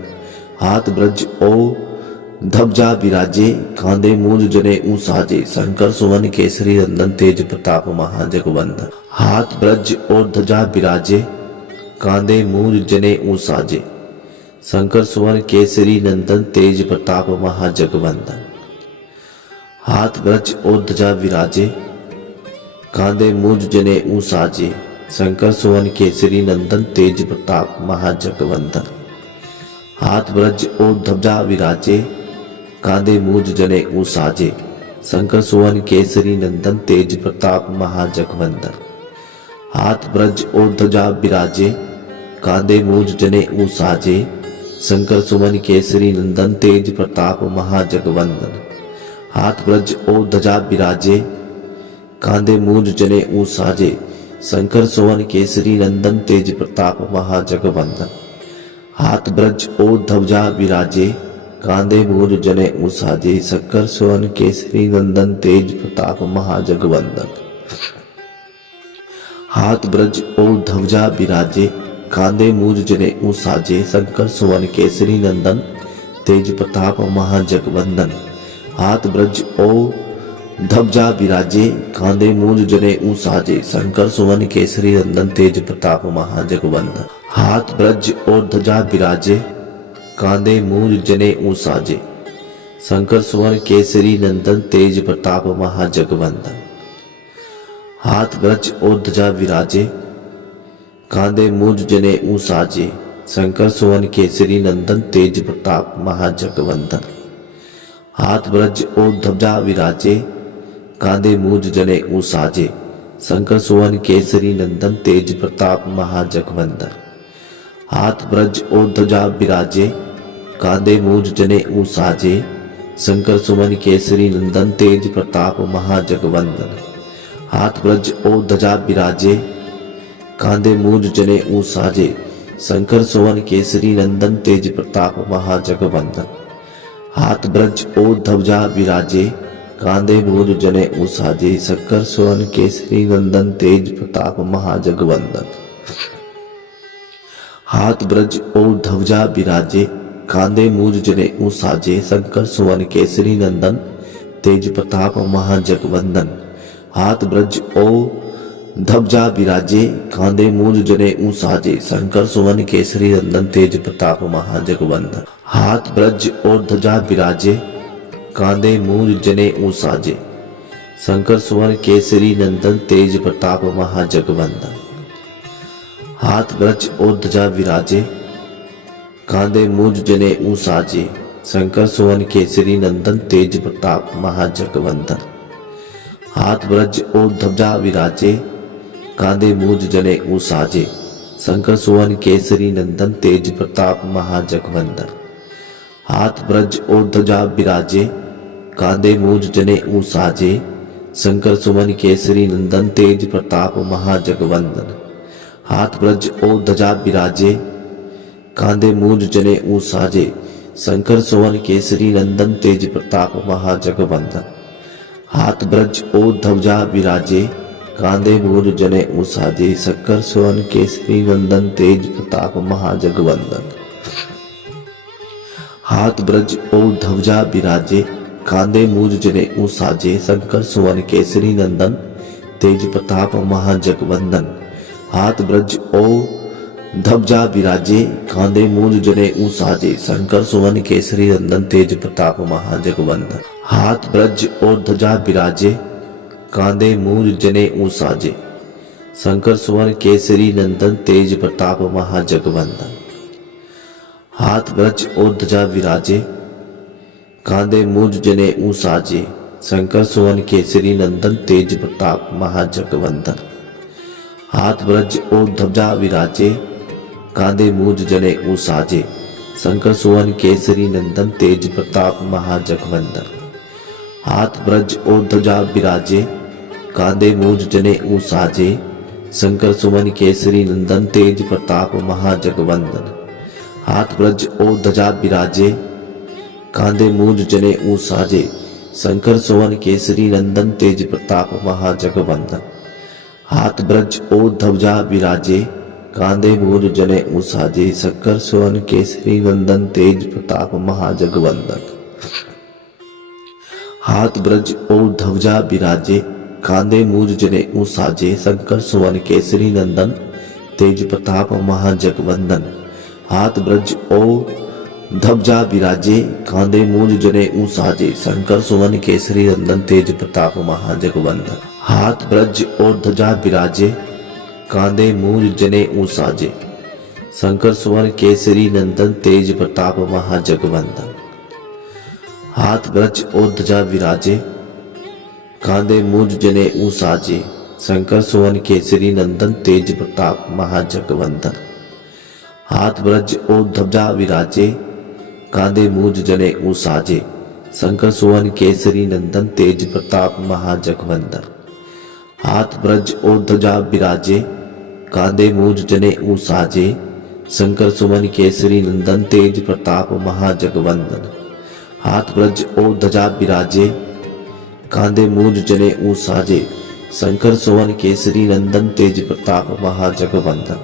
हाथ ब्रज और ध्वजा विराजे, कांधे मूंज जने ऊं साजे, शंकर सुवन केसरी नंदन तेज प्रताप महाजगवंदन। हाथ ब्रज और ध्वजा विराजे, कांधे मूंज जने ऊं साजे, शंकर सुवन केसरी नंदन तेज प्रताप महाजगवंदन। हाथ ब्रज और ध्वजा विराजे, कांधे मूंज जने ऊं साजे, शंकर सुवन केसरी नंदन तेज प्रताप महाजगवंदन। हाथ ब्रज और ध्वजा विराजे, कांधे मूंज जने ऊं साजे, शंकर सुवन केसरी नंदन तेज प्रताप महाजगवंदन। हाथ ब्रज और ध्वजा विराजे, कांधे मूंज जने ऊं साजे, शंकर सुवन केसरी नंदन तेज प्रताप महाजगवंदन। हाथ ब्रज और ध्वजा विराजे, कांधे मूंज जने ऊं साजे, शंकर सुवन केसरी नंदन तेज प्रताप महाजगवंदन। हाथ ब्रज और ध्वजा विराजे, कांधे मूंज जने ऊं साजे, शंकर सुवन केसरी नंदन तेज प्रताप महाजगवंदन। हाथ ब्रज और ध्वजा विराजे, कांधे मूंज जने ऊं साजे, शंकर सुवन केसरी नंदन तेज प्रताप महाजगवंदन। हाथ ब्रज और ध्वजा विराजे, कांधे मूंज जने ऊं साजे, शंकर सुवन केसरी नंदन तेज प्रताप महाजगवंदन। हाथ ब्रज और ध्वजा विराजे, कांधे मूंज जने ऊं साजे, शंकर सुवन केसरी नंदन तेज प्रताप महाजगवंदन। हाथ ब्रज और ध्वजा विराजे, कांधे मूंज जने ऊं साजे, शंकर सुवन केसरी नंदन तेज प्रताप महाजगवंदन। हाथ ब्रज और ध्वजा विराजे, कांधे मूंज जने ऊं साजे, शंकर सुवन केसरी नंदन तेज प्रताप महाजगवंदन। हाथ ब्रज और ध्वजा विराजे, कांधे मूंज जने ऊं साजे, शंकर सुवन केसरी नंदन तेज प्रताप महाजगवंदन। हाथ ब्रज और ध्वजा विराजे, कांधे मूंज जने ऊं साजे, शंकर सुवन केसरी नंदन तेज प्रताप महाजगवंदन। हाथ ब्रज और ध्वजा विराजे, कांधे मूंज जने ऊं साजे, शंकर सुवन केसरी नंदन तेज प्रताप महाजगवंदन। हाथ ब्रज और ध्वजा विराजे, कांधे मूंज जने ऊं साजे, शंकर सुवन केसरी नंदन तेज प्रताप महाजगवंदन। हाथ ब्रज और ध्वजा विराजे, कांधे मूंज जने ऊं साजे, शंकर सुवन केसरी नंदन तेज प्रताप महाजगवंदन। हाथ ब्रज और ध्वजा विराजे, कांधे मूंज जने ऊं साजे, शंकर सुवन केसरी नंदन तेज प्रताप महाजगवंदन। हाथ ब्रज और ध्वजा विराजे, कांधे मूंज जने ऊं साजे, शंकर सुवन केसरी नंदन तेज प्रताप महाजगवंदन। हाथ ब्रज और ध्वजा विराजे, कांधे मूंज जने ऊं साजे, शंकर सुवन केसरी नंदन तेज प्रताप महाजगवंदन। हाथ ब्रज और ध्वजा विराजे, कांधे मूज जने ऊं साजे, शंकर सुवन केसरी नंदन तेज प्रताप महाजगवंदन। हाथ ब्रज और ध्वजा विराजे, कांधे मूज जने ऊं साजे, शंकर सुवन केसरी नंदन तेज प्रताप महाजगवंदन। हाथ ब्रज और ध्वजा विराजे, कांधे मूज जने ऊं साजे, शंकर सुवन केसरी नंदन तेज प्रताप महाजगवंदन। हाथ ब्रज और ध्वजा विराजे, कांधे मूज जने ऊं साजे, शंकर सुवन केसरी नंदन तेज प्रताप महाजगवंदन। हाथ ब्रज और ध्वजा विराजे, कांधे मूज जने ऊं साजे, शंकर सुवन केसरी नंदन तेज प्रताप महाजगवंदन। हाथ ब्रज और ध्वजा विराजे, कांधे मूज जने ऊं साजे, शंकर सुवन केसरी नंदन तेज प्रताप महाजगवंदन। हाथ ब्रज और ध्वजा विराजे, कांधे मूज जने ऊं साजे, शंकर सुवन केसरी नंदन तेज प्रताप महाजगवंदन। हाथ ब्रज और ध्वजा विराजे, कांधे मूज जने ऊं साजे, शंकर सुवन केसरी नंदन तेज प्रताप महाजगवंदन। हाथ ब्रज और ध्वजा विराजे, कांधे मूज जने ऊं साजे, शंकर सुवन केसरी नंदन तेज प्रताप महाजगवंदन। हाथ ब्रज और ध्वजा विराजे, कांधे मूज जने ऊं साजे, शंकर सुवन केसरी नंदन तेज प्रताप महाजगवंदन। हाथ ब्रज और ध्वजा विराजे, कांधे मूज जने ऊं साजे, शंकर सुवन केसरी नंदन तेज प्रताप महाजगवंदन। हाथ ब्रज और ध्वजा विराजे, कांधे मूज जने ऊं साजे, शंकर सुवन केसरी नंदन तेज प्रताप महाजगवंदन। हाथ ब्रज और ध्वजा विराजे, कांधे मूज जने ऊं साजे, शंकर सुवन केसरी नंदन तेज प्रताप महाजगवंदन। हाथ ब्रज और ध्वजा विराजे, कांधे मूज जने ऊं साजे, शंकर सुवन केसरी नंदन तेज प्रताप महाजगवंदन। हाथ ब्रज और ध्वजा विराजे, कांधे मूज जने ऊं साजे, शंकर सुवन केसरी नंदन तेज प्रताप महाजगवंदन। हाथ ब्रज और ध्वजा विराजे, कांधे मूज जने ऊं साजे, शंकर सुवन केसरी नंदन तेज प्रताप महाजगवंदन। हाथ ब्रज और ध्वजा विराजे, कांधे मूज जने ऊं साजे, शंकर सुवन केसरी नंदन तेज प्रताप महाजगवंदन। हाथ ब्रज और ध्वजा विराजे, कांधे मूज जने ऊं साजे, शंकर सुवन केसरी नंदन तेज प्रताप महाजगवंदन।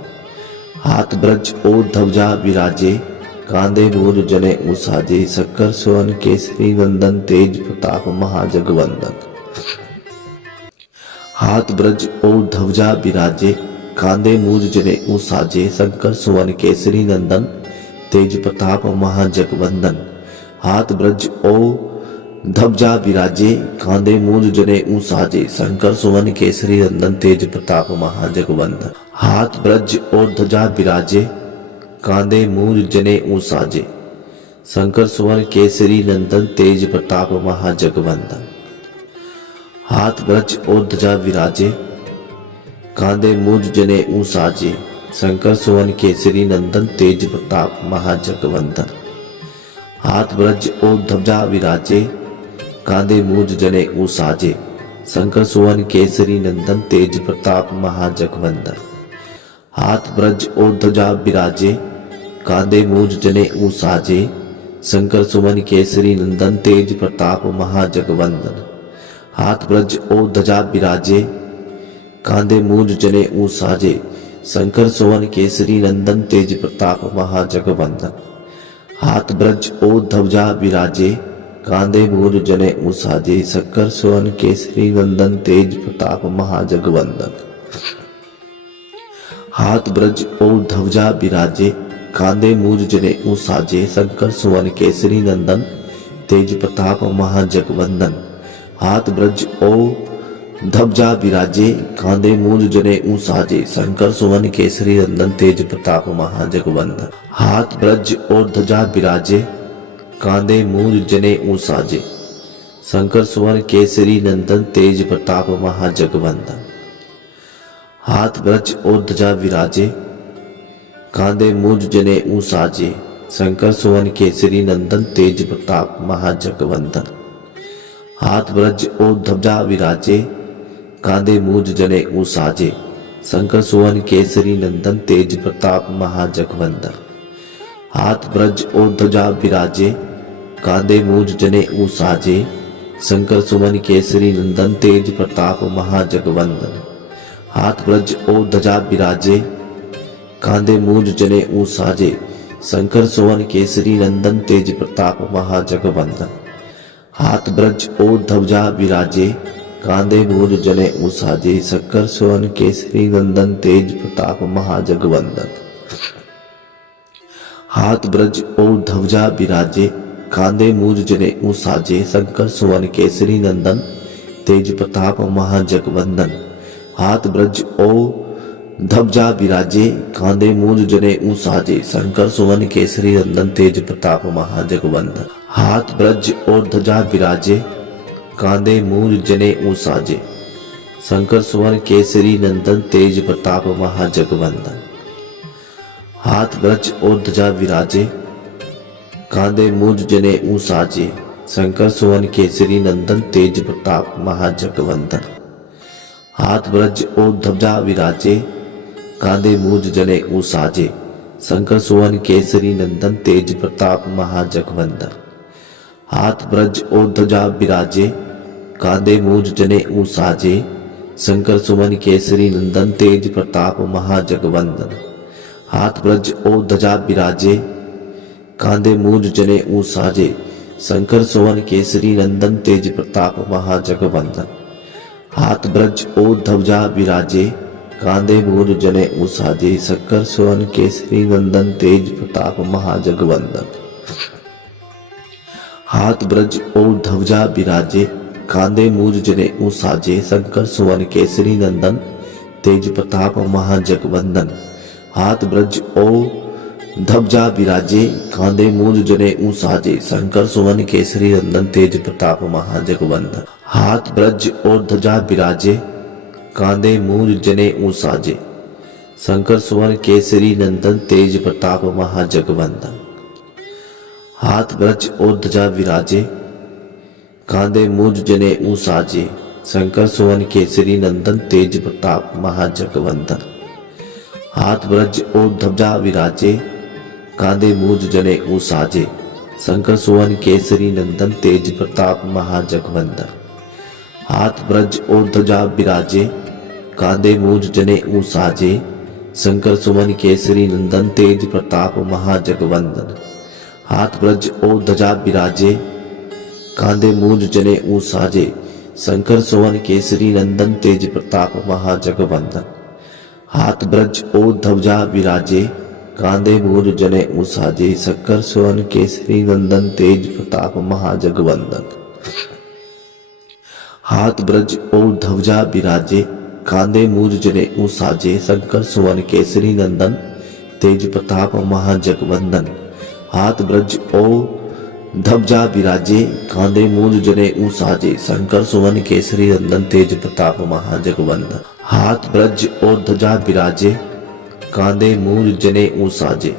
हाथ ब्रज और ध्वजा विराजे, कांधे मूज जने ऊं साजे, शंकर सुवन केसरी नंदन तेज प्रताप महाजगवंदन। हाथ ब्रज और ध्वजा विराजे, कांधे मूज जने ऊं साजे, शंकर सुवन केसरी नंदन तेज प्रताप महाजगवंदन। हाथ ब्रज और ध्वजा विराजे, कांधे मूज जने ऊं साजे, शंकर सुवन केसरी नंदन तेज प्रताप महाजगवंदन। हाथ ब्रज और ध्वजा विराजे, कांधे मूज जने ऊं साजे, शंकर सुवन केसरी नंदन तेज प्रताप महाजगवंदन। हाथ ब्रज और ध्वजा विराजे, कांधे मूज जने ऊं साजे, शंकर सुवन केसरी नंदन तेज प्रताप महाजगवंदन। हाथ ब्रज और ध्वजा विराजे, कांधे मूज जने ऊं साजे, शंकर सुवन केसरी नंदन तेज प्रताप महाजगवंदन। हाथ ब्रज और ध्वजा विराजे, कांधे मूज जने ऊं साजे, शंकर सुवन केसरी नंदन तेज प्रताप महाजगवंदन। हाथ ब्रज और ध्वजा विराजे, कांधे मूज जने ऊं साजे, शंकर सुवन केसरी नंदन तेज प्रताप महाजगवंदन। हाथ ब्रज और ध्वजा विराजे, कांधे मूज जने ऊं साजे, शंकर सुवन केसरी नंदन तेज प्रताप महाजगवंदन। हाथ ब्रज और ध्वजा विराजे, कांधे मूज जने ऊं साजे, शंकर सुवन केसरी नंदन तेज प्रताप महाजगवंदन। हाथ ब्रज और ध्वजा विराजे, कांधे मूज जने ऊं साजे, शंकर सुवन केसरी नंदन तेज प्रताप महाजगवंदन। हाथ ब्रज और ध्वजा विराजे, कांधे मूज जने ऊं साजे, शंकर सुवन केसरी नंदन तेज प्रताप महाजगवंदन। हाथ ब्रज और ध्वजा विराजे, कांधे मूज जने ऊं साजे, शंकर सुवन केसरी नंदन तेज प्रताप महाजगवंदन। हाथ ब्रज और ध्वजा विराजे, कांधे मूज जने ऊं साजे, शंकर सुवन केसरी नंदन तेज प्रताप महाजगवंदन। हाथ ब्रज और ध्वजा विराजे, कांधे मूज जने ऊं साजे, शंकर सुवन केसरी नंदन तेज प्रताप महाजगवंदन। हाथ ब्रज और ध्वजा विराजे, कांधे मूज जने ऊं साजे, शंकर सुवन केसरी नंदन तेज प्रताप महाजगवंदन। हाथ ब्रज और ध्वजा विराजे, कांधे मूज जने ऊं साजे, शंकर सुवन केसरी नंदन तेज प्रताप महाजगवंदन। हाथ ब्रज और ध्वजा विराजे, कांधे मूज जने ऊं साजे, शंकर सुवन केसरी नंदन तेज प्रताप महाजगवंदन। हाथ ब्रज और ध्वजा विराजे, कांधे मूज जने ऊं साजे, शंकर सुवन केसरी नंदन तेज प्रताप महाजगवंदन। हाथ ब्रज और ध्वजा विराजे, कांधे मूज जने ऊं साजे, शंकर सुवन केसरी नंदन तेज प्रताप महाजगवंदन। हाथ ब्रज और ध्वजा विराजे, कांधे मूज जने ऊं साजे, शंकर सुवन केसरी नंदन तेज प्रताप महाजगवंदन। हाथ ब्रज और ध्वजा विराजे, कांधे मूज जने ऊं साजे, शंकर सुवन केसरी नंदन तेज प्रताप महाजगवंदन। हाथ ब्रज और ध्वजा विराजे, कांधे मूज जने ऊं साजे, शंकर सुवन केसरी नंदन तेज प्रताप महाजगवंदन। हाथ ब्रज और ध्वजा विराजे, कांधे मूज जने ऊं साजे, शंकर सुवन केसरी नंदन तेज प्रताप महाजगवंदन। हाथ ब्रज और ध्वजा विराजे, कांधे मूज जने ऊं साजे, शंकर सुवन केसरी नंदन तेज प्रताप महाजगवंदन। हाथ ब्रज और ध्वजा विराजे, कांधे मूज जने ऊं साजे, शंकर सुवन केसरी नंदन तेज प्रताप महाजगवंदन। हाथ ब्रज और ध्वजा विराजे, कांधे मूज जने ऊं साजे, शंकर सुवन केसरी नंदन तेज प्रताप महाजगवंदन। हाथ ब्रज और ध्वजा विराजे, कांधे मूज जने ऊं साजे, शंकर सुवन केसरी नंदन तेज प्रताप महाजगवंदन। हाथ ब्रज और ध्वजा विराजे, कांधे मूज जने ऊं साजे, शंकर सुवन केसरी नंदन तेज प्रताप महाजगवंदन। हाथ ब्रज और ध्वजा विराजे, कांधे मूज जने ऊं साजे, शंकर सुवन केसरी नंदन तेज प्रताप महाजगवंदन। हाथ ब्रज और ध्वजा विराजे, कांधे मूज जने ऊं साजे, शंकर सुवन केसरी नंदन तेज प्रताप महाजगवंदन। हाथ ब्रज और ध्वजा विराजे, कांधे मूज जने ऊं साजे, शंकर सुवन केसरी नंदन तेज प्रताप महाजगवंदन। हाथ ब्रज और ध्वजा विराजे, कांधे मूज जने ऊं साजे, शंकर सुवन केसरी नंदन तेज प्रताप महाजगवंदन। हाथ ब्रज और ध्वजा विराजे, कांधे मूज जने ऊं साजे, शंकर सुवन केसरी नंदन तेज प्रताप महाजगवंदन। हाथ ब्रज और ध्वजा विराजे, कांधे मूज जने ऊं साजे, शंकर सुवन केसरी नंदन तेज प्रताप महाजगवंदन। हाथ ब्रज और ध्वजा विराजे, कांधे मूज जने ऊं साजे,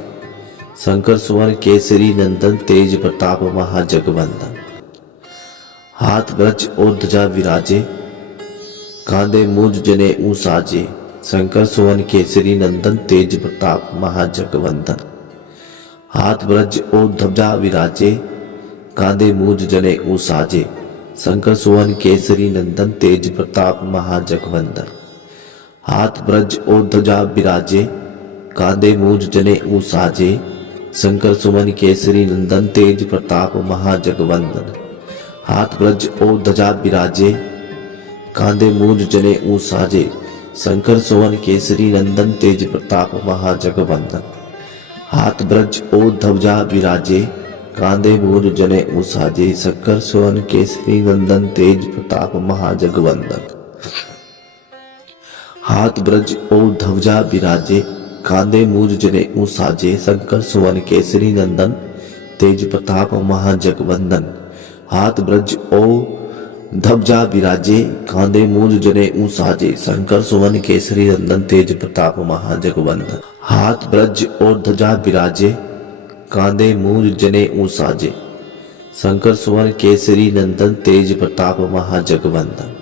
शंकर सुवन केसरी नंदन तेज प्रताप महाजगवंदन। हाथ ब्रज और ध्वजा विराजे, कांधे मूज जने ऊं साजे, शंकर सुवन केसरी नंदन तेज प्रताप महाजगवंदन। हाथ ब्रज और ध्वजा विराजे, कांधे मूज जने ऊं साजे, शंकर सुवन केसरी नंदन तेज प्रताप महाजगवंदन। हाथ ब्रज और ध्वजा विराजे, कांधे मूज जने ऊं साजे, शंकर सुवन केसरी नंदन तेज प्रताप महाजगवंदन। हाथ ब्रज और ध्वजा विराजे, कांधे मूज जने ऊं साजे, शंकर सुवन केसरी नंदन तेज प्रताप महाजगवंदन। हाथ ब्रज और ध्वजा विराजे, कांधे मूज जने ऊं साजे, शंकर सुवन केसरी नंदन तेज प्रताप महाजगवंदन। हाथ ब्रज और ध्वजा विराजे, कांधे मूज जने ऊं साजे, शंकर सुवन केसरी नंदन तेज प्रताप महाजगवंदन। हाथ ब्रज और ध्वजा विराजे कांधे मूंज जने ऊं साजे, शंकर सुवन केसरी नंदन तेज प्रताप महाजगवंदन। हाथ ब्रज और ध्वजा विराजे कांधे मूंज जने ऊं साजे, शंकर सुवन केसरी नंदन तेज प्रताप महाजगवंदन।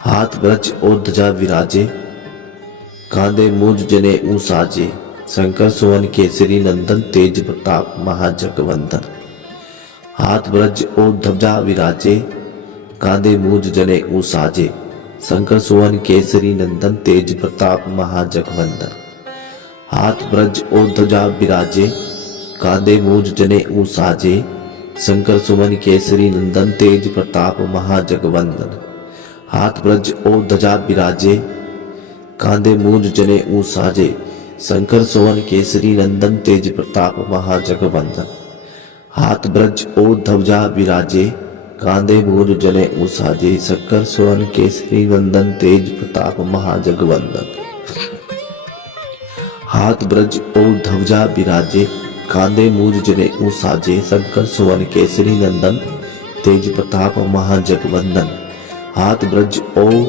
हाथ ब्रज और ध्वजा विराजे कांधे मूंज जने ऊं साजे, शंकर सुवन केसरी नंदन तेज प्रताप महाजगवंदन। हाथ ब्रज और ध्वजा विराजे कांधे मूंज जने ऊं साजे, शंकर सुवन केसरी नंदन तेज प्रताप महाजगवंदन। हाथ ब्रज और ध्वजा विराजे कांधे मूंज जने ऊं साजे, शंकर सुवन केसरी नंदन तेज प्रताप महाजगवंदन। हाथ ब्रज और ध्वजा विराजे कांधे मूंज जने ऊं साजे, शंकर सुवन केसरी नंदन तेज प्रताप महाजगवंदन। हाथ ब्रज और ध्वजा विराजे कांधे मूंज जने ऊं साजे, शंकर सुवन केसरी नंदन तेज प्रताप महाजगवंदन। हाथ ब्रज और ध्वजा विराजे कांधे मूंज जने ऊं साजे, शंकर सुवन केसरी नंदन तेज प्रताप महाजगवंदन। हाथ ब्रज और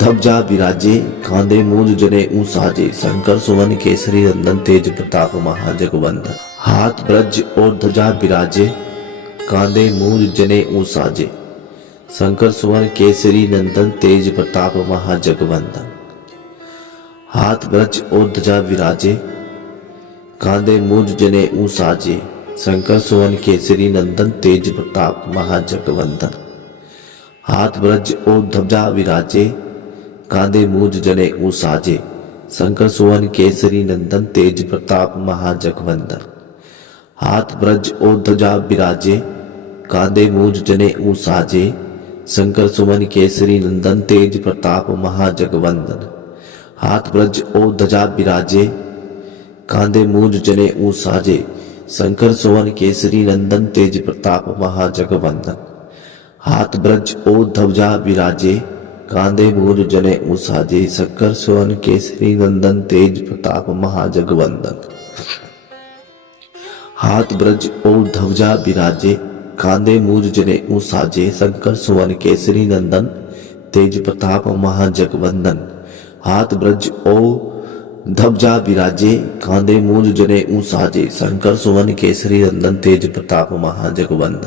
ध्वजा विराजे कांधे मूंज जने ऊं साजे, शंकर सुवन केसरी नंदन तेज प्रताप महाजगवंदन। हाथ ब्रज और ध्वजा विराजे कांधे मूंज जने ऊं साजे, शंकर सुवन केसरी नंदन तेज प्रताप महाजगवंदन। हाथ ब्रज और ध्वजा विराजे कांधे मूंज जने ऊं साजे, शंकर सुवन केसरी नंदन तेज प्रताप महाजगवंदन। हाथ ब्रज और ध्वजा विराजे कांधे मूंज जने ऊं साजे, शंकर सुवन केसरी नंदन तेज प्रताप महाजगवंदन। हाथ ब्रज और ध्वजा विराजे कांधे मूंज जने ऊं साजे, शंकर सुवन केसरी नंदन तेज प्रताप महाजगवंदन। हाथ ब्रज और ध्वजा विराजे कांधे मूंज जने ऊं साजे, शंकर सुवन केसरी नंदन तेज प्रताप महाजगवंदन। हाथ ब्रज और ध्वजा विराजे कांधे मूंज जने ऊं साजे, शंकर सुवन केसरी नंदन तेज प्रताप महाजगवंदन। हाथ ब्रज और ध्वजा विराजे कांधे मूंज जने ऊं साजे, शंकर सुवन केसरी नंदन तेज प्रताप महाजगवंदन। हाथ ब्रज और ध्वजा विराजे कांधे मूंज जने ऊं साजे, शंकर सुवन केसरी नंदन तेज प्रताप महाजगवंदन।